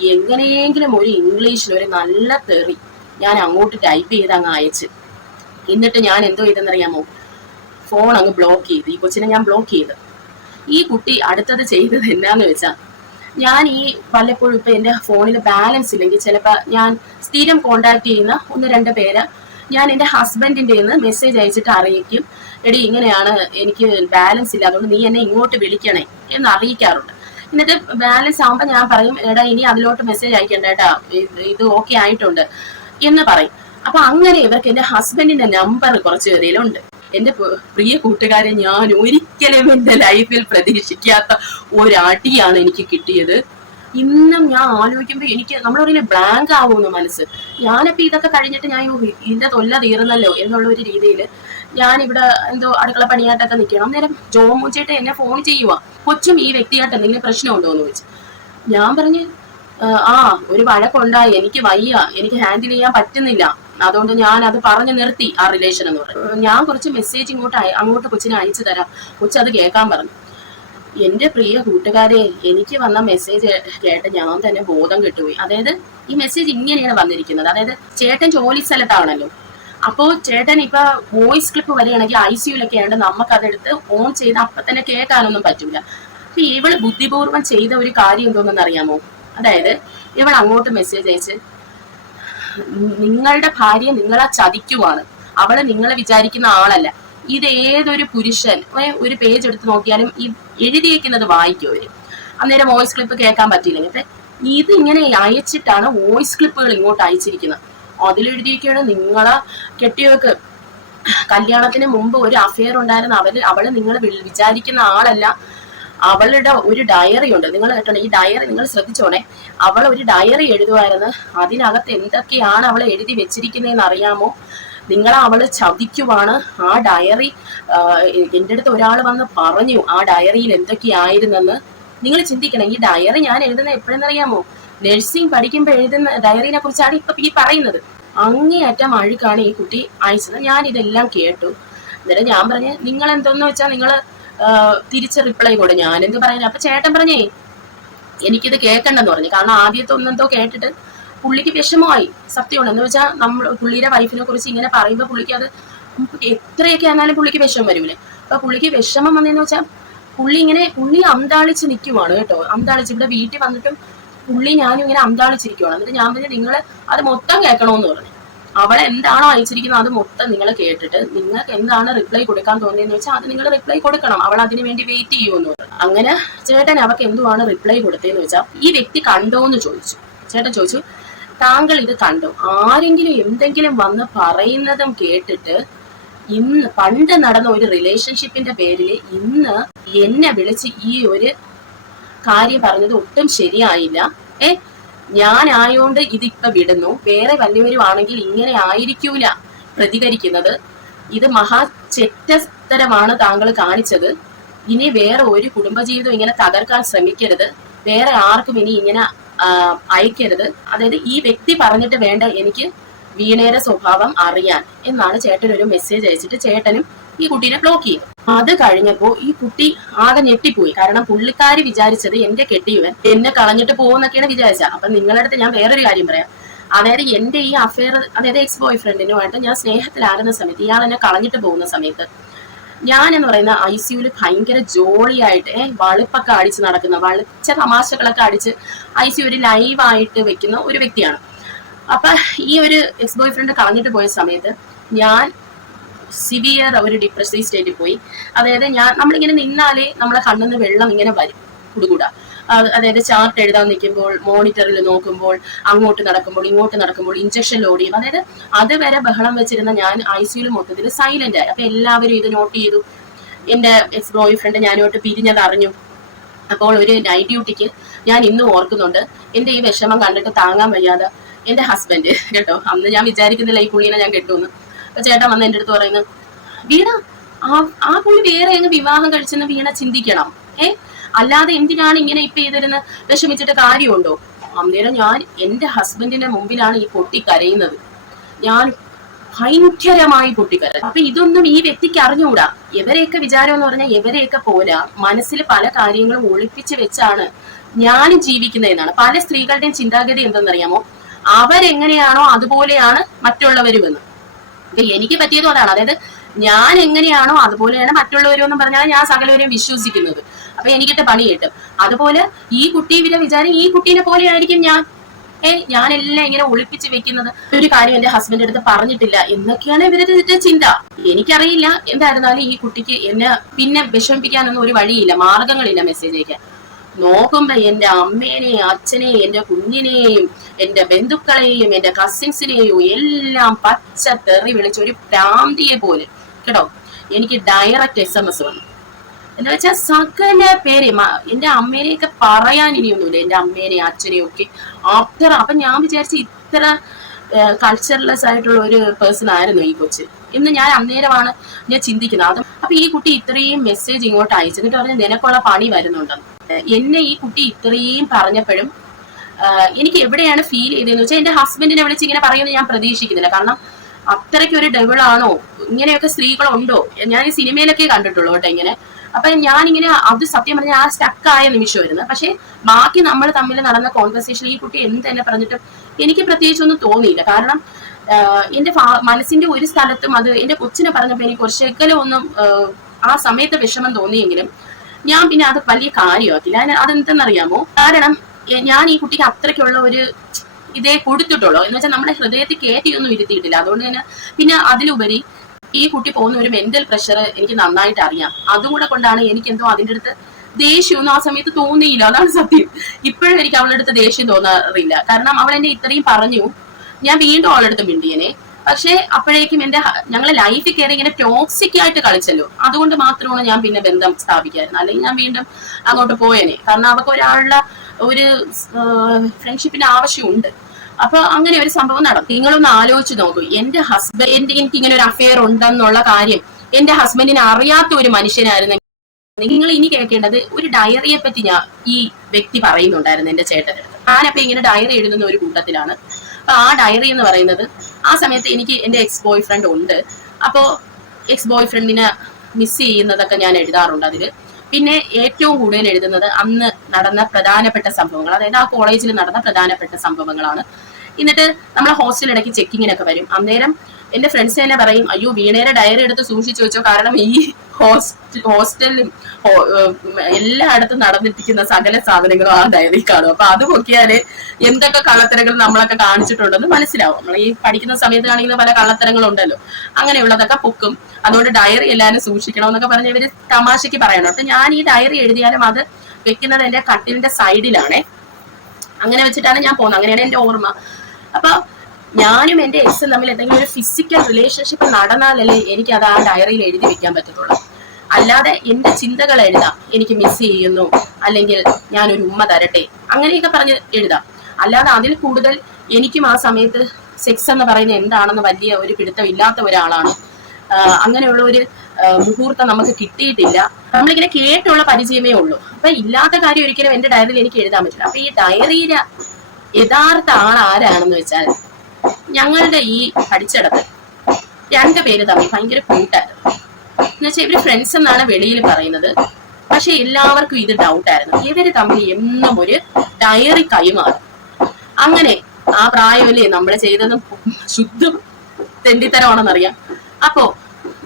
എങ്ങനെയെങ്കിലും ഒരു ഇംഗ്ലീഷിൽ ഒരു നല്ല തെറി ഞാൻ അങ്ങോട്ട് ടൈപ്പ് ചെയ്ത് അങ്ങ് അയച്ച്. എന്നിട്ട് ഞാൻ എന്തോ ചെയ്തെന്നറിയാമോ? ഫോൺ അങ്ങ് ബ്ലോക്ക് ചെയ്ത്. ഈ കൊച്ചിനെ ഞാൻ ബ്ലോക്ക് ചെയ്ത്. ഈ കുട്ടി അടുത്തത് ചെയ്തത് എന്നാന്ന് വെച്ചാൽ ഞാൻ ഈ വല്ലപ്പോഴും ഇപ്പൊ എന്റെ ഫോണിൽ ബാലൻസ് ഇല്ലെങ്കിൽ ചിലപ്പോൾ ഞാൻ സ്ഥിരം കോണ്ടാക്ട് ചെയ്യുന്ന ഒന്ന് രണ്ട് പേര് ഞാൻ എന്റെ ഹസ്ബൻഡിന്റെ നിന്ന് മെസ്സേജ് അയച്ചിട്ട് അറിയിക്കും. എടി ഇങ്ങനെയാണ് എനിക്ക് ബാലൻസ് ഇല്ല അതുകൊണ്ട് നീ എന്നെ ഇങ്ങോട്ട് വിളിക്കണേ എന്ന് അറിയിക്കാറുണ്ട്. എന്നിട്ട് ബാലൻസ് ആകുമ്പോൾ ഞാൻ പറയും എടാ ഇനി അതിലോട്ട് മെസ്സേജ് അയക്കണ്ട കേട്ടാ ഇത് ഇത് ഓക്കെ ആയിട്ടുണ്ട് എന്ന് പറയും. അപ്പൊ അങ്ങനെ ഇവർക്ക് എന്റെ ഹസ്ബൻഡിന്റെ നമ്പർ കുറച്ച് പേരിലുണ്ട് എന്റെ പ്രിയ കൂട്ടുകാരെ ഞാൻ ഒരിക്കലും എന്റെ ലൈഫിൽ പ്രതീക്ഷിക്കാത്ത ഒരടിയാണ് എനിക്ക് കിട്ടിയത്. ഇന്നും ഞാൻ ആലോചിക്കുമ്പോൾ എനിക്ക് നമ്മൾ പറയുന്നത് ബ്ലാങ്ക് ആവുമെന്ന് മനസ്സ്. ഞാനിപ്പോ ഇതൊക്കെ കഴിഞ്ഞിട്ട് ഞാൻ "ഓ, ഇതിന്റെ തൊല്ല തീർന്നല്ലോ എന്നുള്ള ഒരു രീതിയിൽ ഞാനിവിടെ എന്തോ അടുക്കള പണിയായിട്ടൊക്കെ നിൽക്കണം. അന്നേരം ജോമൂച്ചേട്ട് എന്നെ ഫോൺ ചെയ്യുക കൊച്ചും ഈ വ്യക്തിയായിട്ട് എന്തെങ്കിലും പ്രശ്നമുണ്ടോ? എന്ന് ചോദിച്ചു. ഞാൻ പറഞ്ഞ് "ആ, ആ ഒരു വഴക്കുണ്ടായി. എനിക്ക് വയ്യ. എനിക്ക് ഹാൻഡിൽ ചെയ്യാൻ പറ്റുന്നില്ല. അതുകൊണ്ട് ഞാൻ അത് പറഞ്ഞു നിർത്തി ആ റിലേഷൻ എന്ന് പറഞ്ഞു ഞാൻ കുറച്ച് മെസ്സേജ് ഇങ്ങോട്ട് അങ്ങോട്ട് കൊച്ചിനെ അയച്ചു തരാം. കൊച്ചു അത് കേൾക്കാൻ പറഞ്ഞു. എന്റെ പ്രിയ കൂട്ടുകാരെ എനിക്ക് വന്ന മെസ്സേജ് കേട്ട് ഞാൻ തന്നെ ബോധം കിട്ടുപോയി. അതായത് ഈ മെസ്സേജ് ഇങ്ങനെയാണ് വന്നിരിക്കുന്നത്. അതായത് ചേട്ടൻ ജോലി സ്ഥലത്താണല്ലോ. അപ്പോൾ ചേട്ടൻ ഇപ്പൊ വോയിസ് ക്ലിപ്പ് വരികയാണെങ്കിൽ ഐ സിയുലൊക്കെ ആയിട്ട് നമുക്ക് അതെടുത്ത് ഓൺ ചെയ്ത് അപ്പൊ തന്നെ കേൾക്കാനൊന്നും പറ്റൂല. അപ്പൊ ഇവൾ ബുദ്ധിപൂർവം ചെയ്ത ഒരു കാര്യം എന്തോന്നെന്ന് അറിയാമോ അതായത് ഇവൾ അങ്ങോട്ട് മെസ്സേജ് അയച്ച് നിങ്ങളുടെ ഭാര്യ നിങ്ങളെ ചതിക്കുവാണ്. അവൾ നിങ്ങളെ വിചാരിക്കുന്ന ആളല്ല. ഇത് ഏതൊരു പുരുഷൻ ഒരു പേജ് എടുത്ത് നോക്കിയാലും ഈ എഴുതിയേക്കുന്നത് വായിക്കും അവർ. അന്നേരം വോയിസ് ക്ലിപ്പ് കേൾക്കാൻ പറ്റിയില്ലെങ്കിൽ. ഇത് ഇങ്ങനെ അയച്ചിട്ടാണ് വോയിസ് ക്ലിപ്പുകൾ ഇങ്ങോട്ട് അയച്ചിരിക്കുന്നത്. അതിലെഴുതിയൊക്കെയാണ് നിങ്ങളെ കെട്ടിയവർക്ക് കല്യാണത്തിന് മുമ്പ് ഒരു അഫെയർ ഉണ്ടായിരുന്ന. അവർ അവൾ നിങ്ങൾ വിചാരിക്കുന്ന ആളല്ല. അവളുടെ ഒരു ഡയറി ഉണ്ട്. നിങ്ങൾ കേട്ടോ ഈ ഡയറി നിങ്ങൾ ശ്രദ്ധിച്ചോണേ. അവൾ ഒരു ഡയറി എഴുതുമായിരുന്നു അതിനകത്ത് എന്തൊക്കെയാണ് അവൾ എഴുതി വെച്ചിരിക്കുന്നതെന്ന് അറിയാമോ? നിങ്ങളെ അവൾ ചതിക്കുവാണ്. ആ ഡയറി എന്റെ അടുത്ത് ഒരാൾ വന്ന് പറഞ്ഞു ആ ഡയറിയിൽ എന്തൊക്കെയായിരുന്നെന്ന്? നിങ്ങൾ ചിന്തിക്കണം ഈ ഡയറി ഞാൻ എഴുതുന്ന എപ്പോഴെന്നറിയാമോ? നഴ്സിംഗ് പഠിക്കുമ്പോൾ എഴുതുന്ന ഡയറിനെ കുറിച്ചാണ് ഇപ്പൊ ഈ പറയുന്നത്. അങ്ങേയറ്റം അഴുക്കാണ് ഈ കുട്ടി. അയച്ചത് ഞാൻ ഇതെല്ലാം കേട്ടു. എന്നിട്ട് ഞാൻ പറഞ്ഞ് നിങ്ങൾ എന്തോന്ന് വെച്ചാൽ നിങ്ങൾ തിരിച്ച് റിപ്ലൈ കൊടു. ഞാൻ എന്ത് പറയുന്നത് അപ്പൊ ചേട്ടൻ പറഞ്ഞേ എനിക്കിത് കേൾക്കണ്ടെന്ന് പറഞ്ഞു. കാരണം ആദ്യത്തെ ഒന്നെന്തോ കേട്ടിട്ട് പുള്ളിക്ക് വിഷമമായി. സത്യമാണ്. എന്ന് വെച്ചാൽ നമ്മൾ പുള്ളിയുടെ വൈഫിനെ കുറിച്ച് ഇങ്ങനെ പറയുമ്പോൾ പുള്ളിക്ക് അത് എത്രയൊക്കെ ആണെങ്കിലും പുള്ളിക്ക് വിഷമം വരൂലേ അപ്പൊ പുള്ളിക്ക് വിഷമം വന്നതെന്ന് വെച്ചാൽ പുള്ളി ഇങ്ങനെ പുള്ളി അന്താളിച്ച് നിൽക്കുവാണ് കേട്ടോ. അന്താളിച്ച് ഇവിടെ വീട്ടിൽ വന്നിട്ടും പുള്ളി ഞാനും ഇങ്ങനെ അന്താളിച്ചിരിക്കുവാണ്. എന്നിട്ട് ഞാൻ പറഞ്ഞു നിങ്ങൾ അത് മൊത്തം കേൾക്കണമെന്ന് പറഞ്ഞു. അവളെ എന്താണോ അയച്ചിരിക്കുന്നത് അത് മൊത്തം നിങ്ങൾ കേട്ടിട്ട് നിങ്ങൾക്ക് എന്താണ് റിപ്ലൈ കൊടുക്കാൻ തോന്നിയെന്ന് വെച്ചാൽ അത് നിങ്ങൾ റിപ്ലൈ കൊടുക്കണം. അവൾ അതിനു വേണ്ടി വെയിറ്റ് ചെയ്യുമെന്ന് അങ്ങനെ ചേട്ടൻ അവക്ക് എന്തുവാണ് റിപ്ലൈ കൊടുത്തതെന്ന് വെച്ചാൽ ഈ വ്യക്തി കണ്ടോ എന്ന് ചോദിച്ചു. ചേട്ടൻ ചോദിച്ചു താങ്കൾ ഇത് കണ്ടു? ആരെങ്കിലും എന്തെങ്കിലും വന്ന് പറയുന്നതും കേട്ടിട്ട് ഇന്ന് പണ്ട് നടന്ന ഒരു റിലേഷൻഷിപ്പിന്റെ പേരിൽ ഇന്ന് എന്നെ വിളിച്ച് ഈ ഒരു കാര്യം പറഞ്ഞത് ഒട്ടും ശരിയായില്ല. ഏ ഞാനായോണ്ട് ഇതിപ്പൊ വിടുന്നു. വേറെ വല്ലവരും ആണെങ്കിൽ ഇങ്ങനെ ആയിരിക്കൂല പ്രതികരിക്കുന്നത്. ഇത് മഹാ ചെറ്റത്തരമാണ് താങ്കൾ കാണിച്ചത്. ഇനി വേറെ ഒരു കുടുംബജീവിതം ഇങ്ങനെ തകർക്കാൻ ശ്രമിക്കരുത്. വേറെ ആർക്കും ഇനി ഇങ്ങനെ അയക്കരുത്. അതായത് ഈ വ്യക്തി പറഞ്ഞിട്ട് വേണ്ട എനിക്ക് വീണയുടെ സ്വഭാവം അറിയാൻ എന്നാണ് ചേട്ടൻ ഒരു മെസ്സേജ് അയച്ചിട്ട് ചേട്ടനും ഈ കുട്ടീനെ ബ്ലോക്ക് ചെയ്തു അത് കഴിഞ്ഞപ്പോ ഈ കുട്ടി ആകെ ഞെട്ടിപ്പോയി. കാരണം പുള്ളിക്കാരി വിചാരിച്ചത് എന്റെ കെട്ടിയവൻ എന്നെ കളഞ്ഞിട്ട് പോകുന്നൊക്കെയാണ് വിചാരിച്ച അപ്പൊ നിങ്ങളുടെ അടുത്ത് ഞാൻ വേറൊരു കാര്യം പറയാം. അതായത് എന്റെ ഈ അഫെയർ അതായത് എക്സ് ബോയ് ഫ്രണ്ടിനുമായിട്ട് ഞാൻ സ്നേഹത്തിലാകുന്ന സമയത്ത് ഇയാൾ എന്നെ കളഞ്ഞിട്ട് പോകുന്ന സമയത്ത് ഞാൻ എന്ന് പറയുന്ന ഐ സിയുൽ ഭയങ്കര ജോളിയായിട്ട് വളുപ്പൊക്കെ അടിച്ച് നടക്കുന്ന വളിച്ച തമാശകളൊക്കെ അടിച്ച് ഐ സി ഒരു ലൈവായിട്ട് വെക്കുന്ന ഒരു വ്യക്തിയാണ്. അപ്പൊ ഈ ഒരു എക്സ് ബോയ് ഫ്രണ്ട് കളഞ്ഞിട്ട് പോയ സമയത്ത് ഞാൻ സിവിയർ ഒരു ഡിപ്രസീവ് സ്റ്റേറ്റിൽ പോയി. അതായത് ഞാൻ നമ്മളിങ്ങനെ നിന്നാലേ നമ്മളെ നിന്ന് വെള്ളം ഇങ്ങനെ വരും കുടുകൂടാ. അത് അതായത് ചാർട്ട് എഴുതാൻ നിൽക്കുമ്പോൾ മോണിറ്ററിൽ നോക്കുമ്പോൾ അങ്ങോട്ട് നടക്കുമ്പോൾ ഇങ്ങോട്ട് നടക്കുമ്പോൾ ഇഞ്ചക്ഷൻ ലോഡ് ചെയ്യും. അതായത് അതുവരെ ബഹളം വെച്ചിരുന്ന ഞാൻ ഐ സിയിൽ മൊത്തത്തിൽ സൈലന്റ് ആയി. അപ്പൊ എല്ലാവരും ഇത് നോട്ട് ചെയ്തു. എന്റെ എക്സ് ബോയ് ഫ്രണ്ട് ഞാനോട്ട് പിരിഞ്ഞത് അറിഞ്ഞു. അപ്പോൾ ഒരു നൈറ്റ് ഡ്യൂട്ടിക്ക് ഞാൻ ഇന്നും ഓർക്കുന്നുണ്ട്. എന്റെ ഈ വിഷമം കണ്ടിട്ട് താങ്ങാൻ വയ്യാതെ എന്റെ ഹസ്ബൻഡ് കേട്ടോ അന്ന് ഞാൻ വിചാരിക്കുന്നില്ല ഈ പുള്ളിനെ ഞാൻ കെട്ടുമെന്ന്. ചേട്ടൻ വന്ന് എന്റെ അടുത്ത് പറയുന്നു വീണ ആ ആ പുള്ളി വേറെ അങ്ങ് വിവാഹം കഴിച്ചെന്ന് വീണ ചിന്തിക്കണം. ഏ? അല്ലാതെ എന്തിനാണ് ഇങ്ങനെ ഇപ്പൊ ഇതിരുന്ന് വിഷമിച്ചിട്ട് കാര്യമുണ്ടോ? അന്നേരം ഞാൻ എന്റെ ഹസ്ബൻഡിന്റെ മുമ്പിലാണ് ഈ പൊട്ടി കരയുന്നത്. ഞാൻ ഭയങ്കരമായി പൊട്ടിക്കര അപ്പൊ ഇതൊന്നും ഈ വ്യക്തിക്ക് അറിഞ്ഞുകൂടാ? ഇവരെയൊക്കെ വിചാരം എന്ന് പറഞ്ഞാൽ ഇവരെയൊക്കെ പോലെ മനസ്സിൽ പല കാര്യങ്ങളും ഒളിപ്പിച്ച് വെച്ചാണ് ഞാനും ജീവിക്കുന്നതെന്നാണ് പല സ്ത്രീകളുടെയും ചിന്താഗതി എന്തെന്നറിയാമോ? അവരെങ്ങനെയാണോ അതുപോലെയാണ് മറ്റുള്ളവരും എന്ന് ഇപ്പൊ എനിക്ക് പറ്റിയതും അതാണ്. അതായത് ഞാൻ എങ്ങനെയാണോ അതുപോലെയാണ് മറ്റുള്ളവരും എന്നും പറഞ്ഞാൽ ഞാൻ സകലവരെയും വിശ്വസിക്കുന്നത്. അപ്പൊ എനിക്കിട്ട് പണി കിട്ടും. അതുപോലെ ഈ കുട്ടി ഇവരെ വിചാരം ഈ കുട്ടീനെ പോലെ ആയിരിക്കും ഞാൻ. ഏ ഞാനെല്ലാം ഇങ്ങനെ ഒളിപ്പിച്ച് വെക്കുന്നത്. ഒരു കാര്യം എന്റെ ഹസ്ബൻഡ് അടുത്ത് പറഞ്ഞിട്ടില്ല എന്നൊക്കെയാണ് ഇവരുടെ ചിന്ത. എനിക്കറിയില്ല എന്തായിരുന്നാലും ഈ കുട്ടിക്ക് എന്നെ പിന്നെ വിഷമിപ്പിക്കാനൊന്നും ഒരു വഴിയില്ല മാർഗങ്ങളില്ല മെസ്സേജ് അയക്കാൻ. നോക്കുമ്പോ എന്റെ അമ്മേനെയും അച്ഛനെയും എന്റെ കുഞ്ഞിനെയും എന്റെ ബന്ധുക്കളെയും എന്റെ കസിൻസിനെയും എല്ലാം പച്ച തെറി വിളിച്ച ഒരു പ്രാന്തിയെ പോലെ. കേട്ടോ? എനിക്ക് ഡയറക്റ്റ് എസ് എം എസ് വന്നു. എന്താ വെച്ചാൽ സകല പേരെ എന്റെ അമ്മേനെയൊക്കെ പറയാൻ ഇനിയൊന്നുമില്ല. എന്റെ അമ്മേനെയും അച്ഛനെയും ഒക്കെ ആഫ്റ്റർ അപ്പൊ ഞാൻ വിചാരിച്ചു ഇത്ര കൾച്ചർലെസ് ആയിട്ടുള്ള ഒരു പേഴ്സൺ ആയിരുന്നു ഈ കൊച്ച്. എന്ന് ഞാൻ അന്നേരമാണ് ഞാൻ ചിന്തിക്കുന്നത്. അത് അപ്പൊ ഈ കുട്ടി ഇത്രയും മെസ്സേജ് ഇങ്ങോട്ട് അയച്ചു. എന്നിട്ട് പറഞ്ഞ് നിനക്കുള്ള പണി വരുന്നുണ്ടെന്ന്. എന്നെ ഈ കുട്ടി ഇത്രയും പറഞ്ഞപ്പോഴും എനിക്ക് എവിടെയാണ് ഫീൽ ചെയ്തതെന്ന് വെച്ചാൽ എന്റെ ഹസ്ബൻഡിനെ വിളിച്ച് ഇങ്ങനെ പറയുന്നത് ഞാൻ പ്രതീക്ഷിക്കുന്നില്ല. കാരണം അത്രയ്ക്ക് ഒരു ഡബിളാണോ ഇങ്ങനെയൊക്കെ സ്ത്രീകളുണ്ടോ ഞാൻ ഈ സിനിമയിലൊക്കെ കണ്ടിട്ടുള്ളൂ കേട്ടോ ഇങ്ങനെ. അപ്പൊ ഞാനിങ്ങനെ അത് സത്യം പറഞ്ഞാൽ ആ സ്റ്റക്കായ നിമിഷമായിരുന്നു. പക്ഷെ ബാക്കി നമ്മൾ തമ്മിൽ നടന്ന കോൺവെർസേഷൻ ഈ കുട്ടി എന്ത് തന്നെ പറഞ്ഞിട്ടും എനിക്ക് പ്രത്യേകിച്ചൊന്നും തോന്നിയില്ല. കാരണം എന്റെ മനസ്സിന്റെ ഒരു സ്ഥലത്തും അത് എന്റെ കൊച്ചിനെ പറഞ്ഞപ്പോ എനിക്ക് കുറച്ചെങ്കിലും ഒന്നും ആ സമയത്ത് വിഷമം തോന്നിയെങ്കിലും ഞാൻ പിന്നെ അത് വലിയ കാര്യമാക്കില്ല അതിന് അതെന്തെന്നറിയാമോ? കാരണം ഞാൻ ഈ കുട്ടിക്ക് അത്രയ്ക്കുള്ള ഒരു ഇതേ കൊടുത്തിട്ടുള്ളൂ. എന്ന് വെച്ചാൽ നമ്മുടെ ഹൃദയത്തിൽ കയറ്റിയൊന്നും ഇരുത്തിയിട്ടില്ല. അതുകൊണ്ട് തന്നെ പിന്നെ അതിലുപരി ഈ കുട്ടി പോകുന്ന ഒരു മെന്റൽ പ്രഷർ എനിക്ക് നന്നായിട്ട് അറിയാം. അതും കൂടെ കൊണ്ടാണ് എനിക്ക് എന്തോ അതിന്റെ അടുത്ത് ദേഷ്യമൊന്നും ആ സമയത്ത് തോന്നിയില്ല. അതാണ് സത്യം. ഇപ്പോഴും എനിക്ക് അവളുടെ അടുത്ത് ദേഷ്യം തോന്നാറില്ല. കാരണം അവൾ എന്നെ ഇത്രയും പറഞ്ഞു. ഞാൻ വീണ്ടും അവളുടെ അടുത്ത് മിണ്ടിയനെ. പക്ഷേ അപ്പോഴേക്കും എന്റെ ഞങ്ങളെ ലൈഫിൽ കയറി ഇങ്ങനെ ടോക്സിക് ആയിട്ട് കളിച്ചല്ലോ. അതുകൊണ്ട് മാത്രമാണ് ഞാൻ പിന്നെ ബന്ധം സ്ഥാപിക്കായിരുന്നു അല്ലെങ്കിൽ ഞാൻ വീണ്ടും അങ്ങോട്ട് പോയനെ. കാരണം അവർക്ക് ഒരാളുടെ ഒരു ഫ്രണ്ട്ഷിപ്പിന്റെ ആവശ്യമുണ്ട്. അപ്പൊ അങ്ങനെ ഒരു സംഭവം നടക്കും നിങ്ങളൊന്ന് ആലോചിച്ച് നോക്കൂ. എന്റെ ഹസ്ബൻഡ് എനിക്ക് ഇങ്ങനെ ഒരു അഫെയർ ഉണ്ടെന്നുള്ള കാര്യം എന്റെ ഹസ്ബൻഡിന് അറിയാത്ത ഒരു മനുഷ്യനായിരുന്നു. നിങ്ങൾ ഇനി കേൾക്കേണ്ടത് ഒരു ഡയറിയെ പറ്റി ഞാൻ ഈ വ്യക്തി പറയുന്നുണ്ടായിരുന്നു എന്റെ ചേട്ടനടുത്ത് ഞാനപ്പോ ഇങ്ങനെ ഡയറി എഴുതുന്ന ഒരു കൂട്ടത്തിലാണ്. അപ്പൊ ആ ഡയറി എന്ന് പറയുന്നത് ആ സമയത്ത് എനിക്ക് എന്റെ എക്സ് ബോയ് ഫ്രണ്ട് ഉണ്ട്. അപ്പോ എക്സ് ബോയ് ഫ്രണ്ടിനെ മിസ് ചെയ്യുന്നതൊക്കെ ഞാൻ എഴുതാറുണ്ട് അതിൽ. പിന്നെ ഏറ്റവും കൂടുതൽ എഴുതുന്നത് അന്ന് നടന്ന പ്രധാനപ്പെട്ട സംഭവങ്ങൾ അതായത് ആ കോളേജിൽ നടന്ന പ്രധാനപ്പെട്ട സംഭവങ്ങളാണ്. എന്നിട്ട് നമ്മളെ ഹോസ്റ്റലിടയ്ക്ക് ചെക്കിങ്ങിനൊക്കെ വരും. അന്നേരം എന്റെ ഫ്രണ്ട്സ് തന്നെ പറയും അയ്യോ വീണയുടെ ഡയറി എടുത്ത് സൂക്ഷിച്ചു വെച്ചോ. കാരണം ഈ ഹോസ്റ്റൽ ഹോസ്റ്റലിലും എല്ലായിടത്തും നടന്നിട്ടിരിക്കുന്ന സകല സാധനങ്ങളും ആ ഡയറി കാണും. അപ്പൊ അത് നോക്കിയാൽ എന്തൊക്കെ കള്ളത്തരങ്ങൾ നമ്മളൊക്കെ കാണിച്ചിട്ടുണ്ടെന്ന് മനസ്സിലാവും. നമ്മൾ ഈ പഠിക്കുന്ന സമയത്ത് കാണിക്കുന്ന പല കള്ളത്തരങ്ങളുണ്ടല്ലോ. അങ്ങനെയുള്ളതൊക്കെ പൊക്കും. അതുകൊണ്ട് ഡയറി എല്ലാവരും സൂക്ഷിക്കണം എന്നൊക്കെ പറഞ്ഞ് ഇവർ തമാശക്ക് പറയണം. അപ്പൊ ഞാൻ ഈ ഡയറി എഴുതിയാലും അത് വെക്കുന്നത് എന്റെ കട്ടിലിന്റെ സൈഡിലാണേ അങ്ങനെ വെച്ചിട്ടാണ് ഞാൻ പോകുന്നത്. അങ്ങനെയാണ് എന്റെ ഓർമ്മ. അപ്പൊ ഞാനും എന്റെ എക്സും തമ്മിൽ എന്തെങ്കിലും ഒരു ഫിസിക്കൽ റിലേഷൻഷിപ്പ് നടന്നാലല്ലേ എനിക്ക് അത് ആ ഡയറിയിൽ എഴുതി വെക്കാൻ പറ്റത്തുള്ളൂ. അല്ലാതെ എന്റെ ചിന്തകൾ എഴുതാം. എനിക്ക് മിസ് ചെയ്യുന്നു. അല്ലെങ്കിൽ ഞാൻ ഒരു ഉമ്മ തരട്ടെ. അങ്ങനെയൊക്കെ പറഞ്ഞ് എഴുതാം. അല്ലാതെ അതിൽ കൂടുതൽ എനിക്കും ആ സമയത്ത് സെക്സ് എന്ന് പറയുന്നത് എന്താണെന്ന് വലിയ ഒരു പിടുത്തം ഇല്ലാത്ത ഒരാളാണ്. അങ്ങനെയുള്ള ഒരു മുഹൂർത്തം നമുക്ക് കിട്ടിയിട്ടില്ല. നമ്മളിങ്ങനെ കേട്ടുള്ള പരിചയമേ ഉള്ളൂ. അപ്പൊ ഇല്ലാത്ത കാര്യം ഒരിക്കലും എന്റെ ഡയറിയിൽ എനിക്ക് എഴുതാൻ പറ്റില്ല. അപ്പൊ ഈ ഡയറിയിലെ യഥാർത്ഥ ആൾ ആരാണെന്ന് വെച്ചാൽ ഞങ്ങളുടെ ഈ പഠിച്ചിടത്ത് രണ്ട് പേര് തമ്മിൽ ഭയങ്കര കൂട്ടായിരുന്നു. എന്നുവെച്ചാൽ ഇവർ ഫ്രണ്ട്സ് എന്നാണ് വെളിയിൽ പറയുന്നത്. പക്ഷെ എല്ലാവർക്കും ഇത് ഡൗട്ടായിരുന്നു ഇവർ തമ്മിൽ എന്നും ഒരു ഡയറി കൈമാറും. അങ്ങനെ ആ പ്രായമല്ലേ നമ്മൾ ചെയ്തതും ശുദ്ധം തെണ്ടിത്തരമാണെന്നറിയാം. അപ്പോ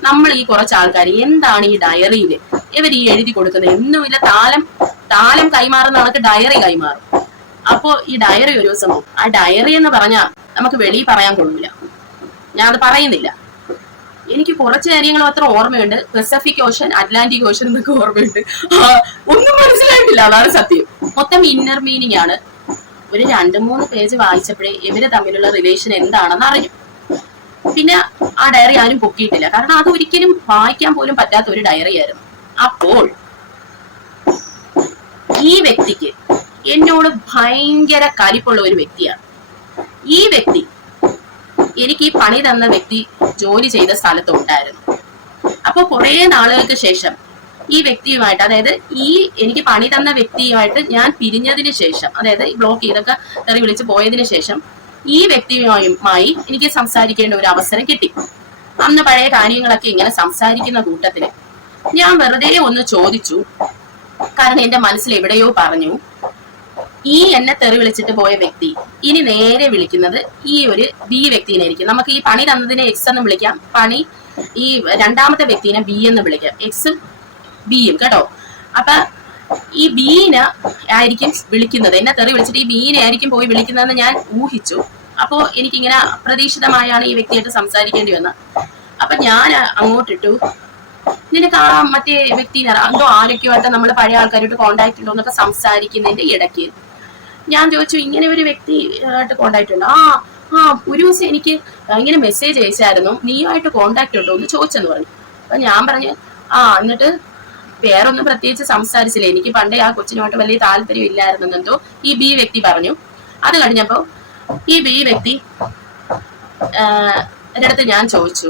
നമ്മൾ ഈ കുറച്ച് ആൾക്കാർ എന്താണ് ഈ ഡയറിയിൽ ഇവർ ഈ എഴുതി കൊടുക്കുന്നത്? എന്നുമില്ല താലം താലം കൈമാറുന്ന ആൾക്ക് ഡയറി കൈമാറും. അപ്പോ ഈ ഡയറി ഒരു ദിവസം ആ ഡയറി എന്ന് പറഞ്ഞാൽ നമുക്ക് വെളിയിൽ പറയാൻ കൊള്ളില്ല ഞാൻ അത് പറയുന്നില്ല. എനിക്ക് കുറച്ച് കാര്യങ്ങൾ മാത്രം ഓർമ്മയുണ്ട്. പെസഫിക് ഓഷൻ അറ്റ്ലാന്റിക് ഓഷൻ എന്നൊക്കെ ഓർമ്മയുണ്ട്. ഒന്നും മനസ്സിലായിട്ടില്ല. അതാണ് സത്യം. മൊത്തം ഇന്നർ മീനിങ് ആണ്. ഒരു രണ്ട് മൂന്ന് പേജ് വായിച്ചപ്പോഴേ ഇവർ തമ്മിലുള്ള റിലേഷൻ എന്താണെന്ന് അറിഞ്ഞു. പിന്നെ ആ ഡയറി ആരും പൊക്കിയിട്ടില്ല. കാരണം അത് ഒരിക്കലും വായിക്കാൻ പോലും പറ്റാത്ത ഒരു ഡയറി ആയിരുന്നു. അപ്പോൾ ഈ വ്യക്തിക്ക് എന്നോട് ഭയങ്കര കലിപ്പുള്ള ഒരു വ്യക്തിയാണ്. ഈ വ്യക്തി എനിക്ക് ഈ പണി തന്ന വ്യക്തി ജോലി ചെയ്ത സ്ഥലത്തുണ്ടായിരുന്നു. അപ്പൊ കുറെ നാളുകൾക്ക് ശേഷം ഈ വ്യക്തിയുമായിട്ട് അതായത് ഈ എനിക്ക് പണി തന്ന വ്യക്തിയുമായിട്ട് ഞാൻ പിരിഞ്ഞതിന് ശേഷം അതായത് ബ്ലോക്ക് ചെയ്തൊക്കെ തെറി വിളിച്ച് പോയതിനു ശേഷം ഈ വ്യക്തിയുമായി എനിക്ക് സംസാരിക്കേണ്ട ഒരു അവസരം കിട്ടി. അന്ന് പഴയ കാര്യങ്ങളൊക്കെ ഇങ്ങനെ സംസാരിക്കുന്ന കൂട്ടത്തിൽ ഞാൻ വെറുതെ ഒന്ന് ചോദിച്ചു. കാരണം എന്റെ മനസ്സിൽ എവിടെയോ പറഞ്ഞു. ഈ എന്നെ തെറി വിളിച്ചിട്ട് പോയ വ്യക്തി ഇനി നേരെ വിളിക്കുന്നത് ഈ ഒരു ബി വ്യക്തിനെ ആയിരിക്കും. നമുക്ക് ഈ പണി തന്നതിനെ എക്സ് എന്ന് വിളിക്കാം. പണി ഈ രണ്ടാമത്തെ വ്യക്തിനെ ബി എന്ന് വിളിക്കാം. എക്സും ബിയും കേട്ടോ? അപ്പൊ ഈ ബീനെ ആയിരിക്കും വിളിക്കുന്നത്. എന്നെ തെറി വിളിച്ചിട്ട് ഈ ബീനെ ആയിരിക്കും പോയി വിളിക്കുന്നതെന്ന് ഞാൻ ഊഹിച്ചു. അപ്പോ എനിക്കിങ്ങനെ അപ്രതീക്ഷിതമായാണ് ഈ വ്യക്തിയായിട്ട് സംസാരിക്കേണ്ടി വന്നത്. അപ്പൊ ഞാൻ അങ്ങോട്ടിട്ടു നിനക്ക് ആ മറ്റേ വ്യക്തിനെ. എന്തോ ആരൊക്കെയായിട്ട് നമ്മൾ പഴയ ആൾക്കാരുമായിട്ട് കോണ്ടാക്ട് ഉണ്ടോ? എന്നൊക്കെ സംസാരിക്കുന്നതിന്റെ ഇടയ്ക്ക് ഞാൻ ചോദിച്ചു ഇങ്ങനെ ഒരു വ്യക്തി ആയിട്ട് കോണ്ടാക്ട് ഉണ്ടോ? ആ ആ ഒരു ദിവസം എനിക്ക് ഇങ്ങനെ മെസ്സേജ് അയച്ചായിരുന്നു. നീയുമായിട്ട് കോണ്ടാക്ട് ഉണ്ടോ? എന്ന് ചോദിച്ചെന്ന് പറഞ്ഞു. അപ്പൊ ഞാൻ പറഞ്ഞു ആ എന്നിട്ട് വേറൊന്നും പ്രത്യേകിച്ച് സംസാരിച്ചില്ല. എനിക്ക് പണ്ടേ ആ കൊച്ചിനുമായിട്ട് വലിയ താല്പര്യം ഇല്ലായിരുന്നെന്തോ ഈ ബി വ്യക്തി പറഞ്ഞു. അത് കഴിഞ്ഞപ്പോ ഈ ബി വ്യക്തി എന്റെ അടുത്ത് ഞാൻ ചോദിച്ചു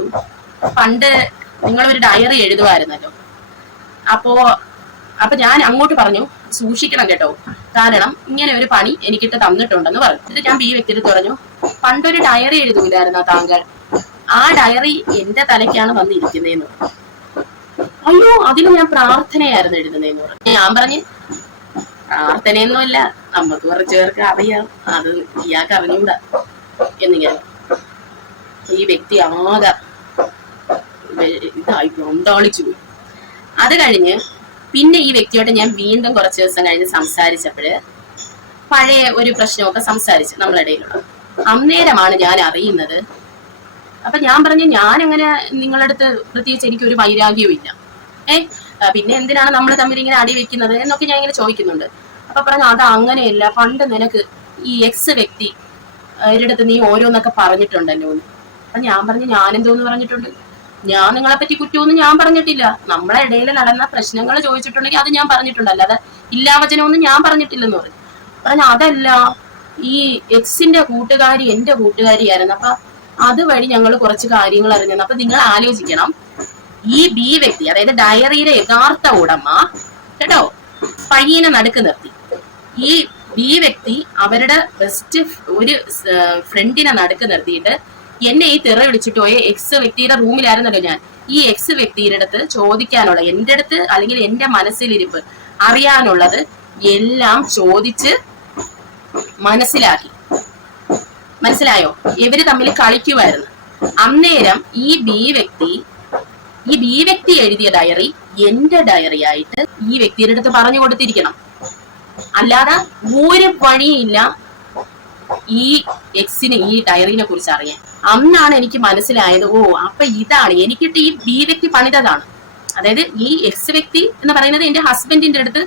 പണ്ട് നിങ്ങളൊരു ഡയറി എഴുതുമായിരുന്നല്ലോ അപ്പോ അപ്പൊ ഞാൻ അങ്ങോട്ട് പറഞ്ഞു സൂക്ഷിക്കണം കേട്ടോ. കാരണം ഇങ്ങനെ ഒരു പണി എനിക്കിട്ട് തന്നിട്ടുണ്ടെന്ന് പറഞ്ഞു. എന്നിട്ട് ഞാൻ ബി വ്യക്തിയിൽ പറഞ്ഞു പണ്ടൊരു ഡയറി എഴുതൂലായിരുന്നോ താങ്കൾ? ആ ഡയറി എന്റെ തലയ്ക്കാണ് വന്നിരിക്കുന്നതെന്ന്. അയ്യോ അതിന് ഞാൻ പ്രാർത്ഥനയായിരുന്നു എഴുതുന്നതെന്ന് പറഞ്ഞു. ഞാൻ പറഞ്ഞ് പ്രാർത്ഥനയൊന്നുമില്ല നമുക്ക് കുറച്ച് പേർക്ക് അറിയാം അത് ഇയാൾക്ക് അറിഞ്ഞൂടാ എന്നിങ്ങനെ. ഈ വ്യക്തി ആകെ ഇതായി കൊണ്ടോളിച്ചു പോയി. അത് കഴിഞ്ഞ് പിന്നെ ഈ വ്യക്തിയോട് ഞാൻ വീണ്ടും കുറച്ച് ദിവസം കഴിഞ്ഞ് സംസാരിച്ചപ്പോഴ് പഴയ ഒരു പ്രശ്നമൊക്കെ സംസാരിച്ചു നമ്മളിടയിലുള്ള അന്നേരമാണ് ഞാൻ അറിയുന്നത്. അപ്പൊ ഞാൻ പറഞ്ഞു ഞാൻ അങ്ങനെ നിങ്ങളുടെ അടുത്ത് പ്രത്യേകിച്ച് എനിക്ക് ഒരു വൈരാഗ്യവും ഇല്ല. ഏ പിന്നെ എന്തിനാണ് നമ്മൾ തമ്മിൽ ഇങ്ങനെ അടി വെക്കുന്നത്? എന്നൊക്കെ ഞാൻ ഇങ്ങനെ ചോദിക്കുന്നുണ്ട്. അപ്പൊ പറഞ്ഞു അത് അങ്ങനെയല്ല. പണ്ട് നിനക്ക് ഈ എക്സ് വ്യക്തി അവരുടെ അടുത്ത് നീ ഓരോന്നൊക്കെ പറഞ്ഞിട്ടുണ്ടല്ലോ. അപ്പൊ ഞാൻ പറഞ്ഞു ഞാനെന്തോന്ന് പറഞ്ഞിട്ടുണ്ട്? ഞാൻ നിങ്ങളെ പറ്റി കുറ്റമൊന്നും ഞാൻ പറഞ്ഞിട്ടില്ല. നമ്മളെ ഇടയിൽ നടന്ന പ്രശ്നങ്ങൾ ചോദിച്ചിട്ടുണ്ടെങ്കിൽ അത് ഞാൻ പറഞ്ഞിട്ടുണ്ട്. അല്ലാതെ ഇല്ലാവചനമൊന്നും ഞാൻ പറഞ്ഞിട്ടില്ലെന്ന് പറഞ്ഞു പറഞ്ഞു അതല്ല ഈ എക്സിന്റെ കൂട്ടുകാരി എന്റെ കൂട്ടുകാരിയായിരുന്നു. അപ്പൊ അതുവഴി ഞങ്ങൾ കുറച്ച് കാര്യങ്ങൾ അറിഞ്ഞു അപ്പൊ നിങ്ങൾ ആലോചിക്കണം. ഈ ബി വ്യക്തി അതായത് ഡയറിയുടെ യഥാർത്ഥ ഉടമ കേട്ടോ? പയ്യനെ നടുക്ക് നിർത്തി. ഈ ബി വ്യക്തി അവരുടെ ബെസ്റ്റ് ഒരു ഫ്രണ്ടിനെ നടുക്ക് നിർത്തിയിട്ട് എന്നെ ഈ തെറ വിളിച്ചിട്ടോ എക്സ് വ്യക്തിയുടെ റൂമിലായിരുന്നല്ലോ ഞാൻ. ഈ എക്സ് വ്യക്തിയുടെ അടുത്ത് ചോദിക്കാനുള്ള എന്റെ അടുത്ത് അല്ലെങ്കിൽ എന്റെ മനസ്സിലിരിപ്പ് അറിയാനുള്ളത് എല്ലാം ചോദിച്ച് മനസ്സിലാക്കി. മനസ്സിലായോ? ഇവർ തമ്മിൽ കളിക്കുമായിരുന്നു. അന്നേരം ഈ ബി വ്യക്തി ഈ ബി വ്യക്തി എഴുതിയ ഡയറി എന്റെ ഡയറി ആയിട്ട് ഈ വ്യക്തിയുടെ അടുത്ത് പറഞ്ഞു കൊടുത്തിരിക്കണം. അല്ലാതെ ഒരു വഴിയില്ല ഈ എക്സിന് ഈ ഡയറിനെ കുറിച്ച് അറിയാൻ. അന്നാണ് എനിക്ക് മനസ്സിലായത് ഓ അപ്പൊ ഇതാണ്. എനിക്കിട്ട് ഈ ബി വ്യക്തി പണിതതാണ് അതായത് ഈ എക്സ് വ്യക്തി എന്ന് പറയുന്നത് എന്റെ ഹസ്ബൻഡിന്റെ അടുത്ത്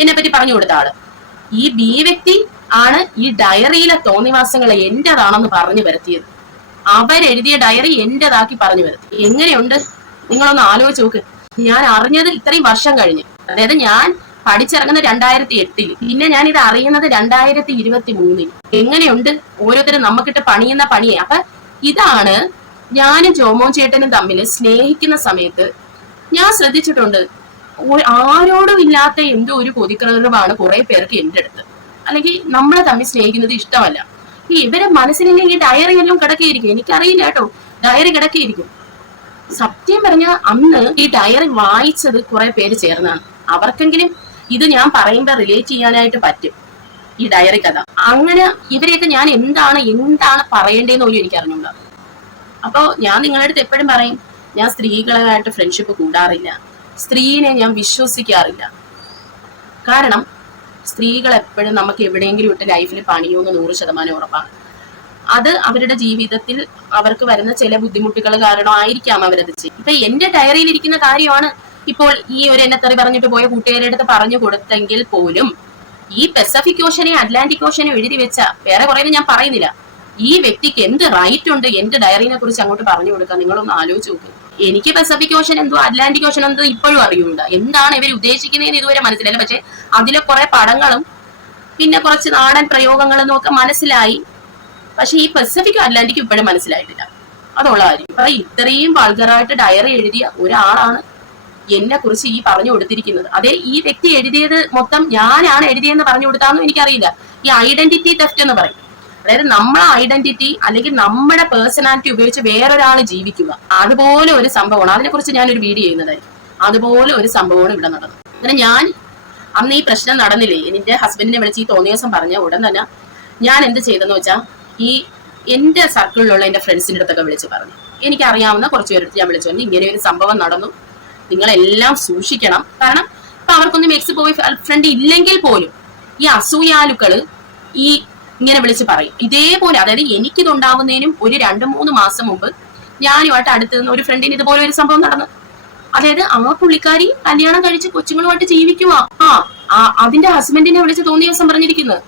എന്നെ പറ്റി പറഞ്ഞു കൊടുത്ത ആൾ. ഈ ബി വ്യക്തി ആണ് ഈ ഡയറിയിലെ തോന്നിവാസങ്ങളെ എന്റേതാണെന്ന് പറഞ്ഞു വരുത്തിയത്. അവരെഴുതിയ ഡയറി എന്റേതാക്കി പറഞ്ഞു വരുത്തി. എങ്ങനെയുണ്ട്? നിങ്ങളൊന്ന് ആലോചിച്ച് നോക്ക്. ഞാൻ അറിഞ്ഞത് ഇത്രയും വർഷം കഴിഞ്ഞ്. അതായത് ഞാൻ പഠിച്ചിറങ്ങുന്ന രണ്ടായിരത്തി എട്ടിൽ പിന്നെ ഞാൻ ഇത് അറിയുന്നത് രണ്ടായിരത്തി ഇരുപത്തി മൂന്നിൽ എങ്ങനെയുണ്ട്? ഓരോരുത്തരും നമുക്കിട്ട് പണിയുന്ന പണിയെ. അപ്പൊ ഇതാണ് ഞാനും ജോമോൻ ചേട്ടനും തമ്മിൽ സ്നേഹിക്കുന്ന സമയത്ത് ഞാൻ ശ്രദ്ധിച്ചിട്ടുണ്ട്. ആരോടും ഇല്ലാത്ത എന്തോ ഒരു കൊതിക്കറിവാണ് കുറെ പേർക്ക് എന്റെ അടുത്ത്. അല്ലെങ്കിൽ നമ്മളെ തമ്മിൽ സ്നേഹിക്കുന്നത് ഇഷ്ടമല്ല. ഈ ഇവരെ മനസ്സിലെങ്കിൽ ഈ ഡയറി എല്ലാം കിടക്കിയിരിക്കും. എനിക്കറിയില്ല കേട്ടോ. ഡയറി കിടക്കിയിരിക്കും. സത്യം പറഞ്ഞ അന്ന് ഈ ഡയറി വായിച്ചത് കുറെ പേര് ചേർന്നാണ്. അവർക്കെങ്കിലും ഇത് ഞാൻ പറയുമ്പോൾ റിലേറ്റ് ചെയ്യാനായിട്ട് പറ്റും. ഈ ഡയറി കഥ. അങ്ങനെ ഇവരെയൊക്കെ ഞാൻ എന്താണ് എന്താണ് പറയേണ്ടതെന്ന് പോലും എനിക്ക് അറിഞ്ഞൂടാ. അപ്പോ ഞാൻ നിങ്ങളുടെ അടുത്ത് എപ്പോഴും പറയും ഞാൻ സ്ത്രീകളുമായിട്ട് ഫ്രണ്ട്ഷിപ്പ് കൂടാറില്ല. സ്ത്രീനെ ഞാൻ വിശ്വസിക്കാറില്ല. കാരണം സ്ത്രീകൾ എപ്പോഴും നമുക്ക് എവിടെയെങ്കിലും ഇട്ട് ലൈഫിൽ പണിയുമെന്ന് നൂറ് ശതമാനം ഉറപ്പാണ്. അത് അവരുടെ ജീവിതത്തിൽ അവർക്ക് വരുന്ന ചില ബുദ്ധിമുട്ടുകൾ കാരണമായിരിക്കാം അവരത് ചെയ്യും ഇപ്പൊ എന്റെ ഡയറിയിൽ ഇരിക്കുന്ന കാര്യമാണ് ഇപ്പോൾ ഈ ഒരു എന്നെ തെറി പറഞ്ഞിട്ട് പോയ കൂട്ടുകാരുടെ അടുത്ത് പറഞ്ഞു കൊടുത്തെങ്കിൽ പോലും ഈ പെസഫിക് ഓഷനെ അറ്റ്ലാന്റിക് ഓഷനെ എഴുതി വെച്ച വേറെ കുറേ ഞാൻ പറയുന്നില്ല. ഈ വ്യക്തിക്ക് എന്ത് റൈറ്റ് ഉണ്ട് എന്റെ ഡയറിനെ കുറിച്ച് അങ്ങോട്ട് പറഞ്ഞു കൊടുക്കാൻ നിങ്ങളൊന്ന് ആലോചിച്ച് നോക്കും. എനിക്ക് പെസഫിക് ഓഷൻ എന്തോ അറ്റ്ലാന്റിക് ഓഷൻ എന്തോ ഇപ്പോഴും അറിയുണ്ട് എന്താണ് ഇവർ ഉദ്ദേശിക്കുന്നതെന്ന് ഇതുവരെ മനസ്സിലായില്ല. പക്ഷെ അതിലെ കുറെ പടങ്ങളും പിന്നെ കുറച്ച് നാടൻ പ്രയോഗങ്ങളും ഒക്കെ മനസ്സിലായി. പക്ഷെ ഈ പസഫിക് അറ്റ്ലാന്റിക് ഇപ്പോഴും മനസ്സിലായിട്ടില്ല. അതുള്ള കാര്യം അപ്പൊ ഇത്രയും വൾഗറായിട്ട് ഡയറി എഴുതിയ ഒരാളാണ് എന്നെ കുറിച്ച് ഈ പറഞ്ഞു കൊടുത്തിരിക്കുന്നത്. അതെ ഈ വ്യക്തി എഴുതിയത് മൊത്തം ഞാനാണ് എഴുതിയെന്ന് പറഞ്ഞു കൊടുത്താന്നും എനിക്കറിയില്ല. ഈ ഐഡന്റിറ്റി തെഫ്റ്റ് എന്ന് പറയും. അതായത് നമ്മളെ ഐഡന്റിറ്റി അല്ലെങ്കിൽ നമ്മുടെ പേഴ്സണാലിറ്റി ഉപയോഗിച്ച് വേറൊരാൾ ജീവിക്കുക. അതുപോലെ ഒരു സംഭവമാണ്. അതിനെക്കുറിച്ച് ഞാനൊരു വീഡിയോ ചെയ്യുന്നതായിരിക്കും. അതുപോലെ ഒരു സംഭവമാണ് ഇവിടെ നടന്നത്. അങ്ങനെ ഞാൻ അന്ന് ഈ പ്രശ്നം നടന്നില്ലേ? എന്റെ ഹസ്ബൻഡിനെ വിളിച്ച് ഈ തോന്നിയ ദിവസം പറഞ്ഞ ഉടൻ തന്നെ ഞാൻ എന്ത് ചെയ്തെന്ന് വെച്ചാൽ ഈ എന്റെ സർക്കിളിലുള്ള എന്റെ ഫ്രണ്ട്സിന്റെ അടുത്തൊക്കെ വിളിച്ച് പറഞ്ഞു. എനിക്ക് അറിയാവുന്ന കുറച്ച് പേരെടുത്ത് ഞാൻ വിളിച്ചു. ഇങ്ങനെ ഒരു സംഭവം നടന്നു. നിങ്ങളെല്ലാം സൂക്ഷിക്കണം. കാരണം ഇപ്പൊ അവർക്കൊന്നും എക്സ് ബോയ് ഫ്രണ്ട് ഇല്ലെങ്കിൽ പോലും ഈ അസൂയാലുക്കൾ ഈ ഇങ്ങനെ വിളിച്ച് പറയും. ഇതേപോലെ അതായത് എനിക്കിതുണ്ടാവുന്നതിനും ഒരു രണ്ട് മൂന്ന് മാസം മുമ്പ് ഞാനുമായിട്ട് അടുത്ത് നിന്ന് ഒരു ഫ്രണ്ടിന് ഇതുപോലെ ഒരു സംഭവം നടന്നു. അതായത് ആ പുള്ളിക്കാരി കല്യാണം കഴിച്ച് കൊച്ചുങ്ങളുമായിട്ട് ജീവിക്കുക ആ അതിന്റെ ഹസ്ബൻഡിനെ വിളിച്ച് തോന്നിയ ദിവസം പറഞ്ഞിരിക്കുന്നത്.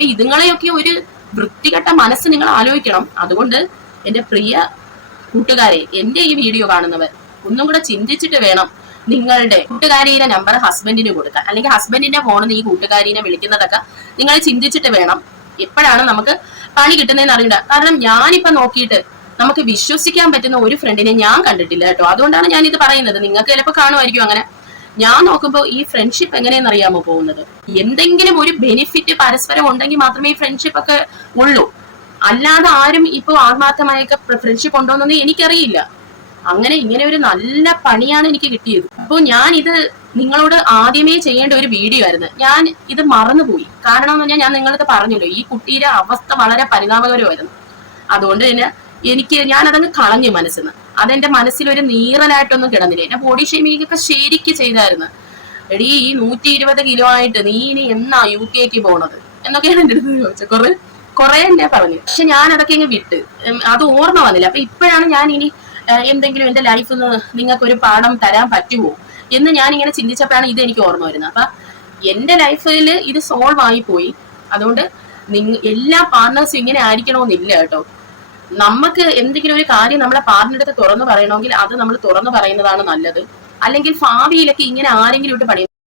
ഇതുങ്ങളെയൊക്കെ ഒരു വൃത്തികെട്ട മനസ്സ് നിങ്ങൾ ആലോചിക്കണം. അതുകൊണ്ട് എന്റെ പ്രിയ കൂട്ടുകാരെ എന്റെ ഈ വീഡിയോ കാണുന്നവർ ഒന്നും കൂടെ ചിന്തിച്ചിട്ട് വേണം നിങ്ങളുടെ കൂട്ടുകാരിയുടെ നമ്പർ ഹസ്ബൻഡിന് കൊടുക്കാൻ. അല്ലെങ്കിൽ ഹസ്ബൻഡിന്റെ ഫോണിൽ നിന്ന് ഈ കൂട്ടുകാരിനെ വിളിക്കുന്നതൊക്കെ നിങ്ങൾ ചിന്തിച്ചിട്ട് വേണം. എപ്പോഴാണ് നമുക്ക് പണി കിട്ടുന്നതെന്ന് അറിയണ്ട. കാരണം ഞാനിപ്പോ നോക്കിയിട്ട് നമുക്ക് വിശ്വസിക്കാൻ പറ്റുന്ന ഒരു ഫ്രണ്ടിനെ ഞാൻ കണ്ടിട്ടില്ല കേട്ടോ. അതുകൊണ്ടാണ് ഞാൻ ഇത് പറയുന്നത്. നിങ്ങൾക്ക് ചിലപ്പോൾ കാണുമായിരിക്കും അങ്ങനെ. ഞാൻ നോക്കുമ്പോൾ ഈ ഫ്രണ്ട്ഷിപ്പ് എങ്ങനെയെന്ന് അറിയാമോ പോകുന്നത്? എന്തെങ്കിലും ഒരു ബെനിഫിറ്റ് പരസ്പരം ഉണ്ടെങ്കിൽ മാത്രമേ ഈ ഫ്രണ്ട്ഷിപ്പ് ഒക്കെ ഉള്ളൂ. അല്ലാതെ ആരും ഇപ്പൊ ആത്മാർത്ഥമായൊക്കെ ഫ്രണ്ട്ഷിപ്പ് ഉണ്ടോന്നൊന്നും എനിക്കറിയില്ല. അങ്ങനെ ഇങ്ങനെ ഒരു നല്ല പണിയാണ് എനിക്ക് കിട്ടിയത്. അപ്പോൾ ഞാൻ ഇത് നിങ്ങളോട് ആദ്യമേ ചെയ്യേണ്ട ഒരു വീഡിയോ ആയിരുന്നു. ഞാൻ ഇത് മറന്നുപോയി. കാരണം എന്ന് പറഞ്ഞാൽ ഞാൻ നിങ്ങളത് പറഞ്ഞല്ലോ ഈ കുട്ടിയുടെ അവസ്ഥ വളരെ പരിതാപകരമായിരുന്നു. അതുകൊണ്ട് തന്നെ എനിക്ക് ഞാൻ അതങ്ങ് കളഞ്ഞു മനസ്സിന്ന്. അതെന്റെ മനസ്സിൽ ഒരു നീറലായിട്ടൊന്നും കിടന്നില്ല. എന്നെ ബോഡി ഷേമിംഗ് ഒക്കെ ശരിക്ക് ചെയ്തായിരുന്നു. എടി ഈ നൂറ്റി ഇരുപത് കിലോ ആയിട്ട് നീ ഇനി എന്നാ യു കെക്ക് പോണത്? എന്നൊക്കെയാണ് എന്റെ അടുത്ത് ചോദിച്ചത്. കുറെ കുറെ എന്നെ പറഞ്ഞു. പക്ഷെ ഞാൻ അതൊക്കെ ഇങ്ങ് വിട്ട്. അത് ഓർമ്മ വന്നില്ല. അപ്പൊ ഇപ്പോഴാണ് ഞാൻ ഇനി എന്തെങ്കിലും എന്റെ ലൈഫ് ഒന്ന് നിങ്ങൾക്ക് ഒരു പാഠം തരാൻ പറ്റുമോ? എന്ന് ഞാൻ ഇങ്ങനെ ചിന്തിച്ചപ്പോഴാണ് ഇത് എനിക്ക് ഓർമ്മ വരുന്നത്. അപ്പൊ എന്റെ ലൈഫിൽ ഇത് സോൾവ് ആയി പോയി. അതുകൊണ്ട് എല്ലാ പാർട്ട്നേഴ്സും ഇങ്ങനെ ആയിരിക്കണമെന്നില്ല കേട്ടോ. നമുക്ക് എന്തെങ്കിലും ഒരു കാര്യം നമ്മളെ പാർട്ടിനടുത്ത് തുറന്നു പറയണമെങ്കിൽ അത് നമ്മൾ തുറന്നു പറയുന്നതാണ് നല്ലത്. അല്ലെങ്കിൽ ഭാവിയിലൊക്കെ ഇങ്ങനെ ആരെങ്കിലും ഇട്ട് പണി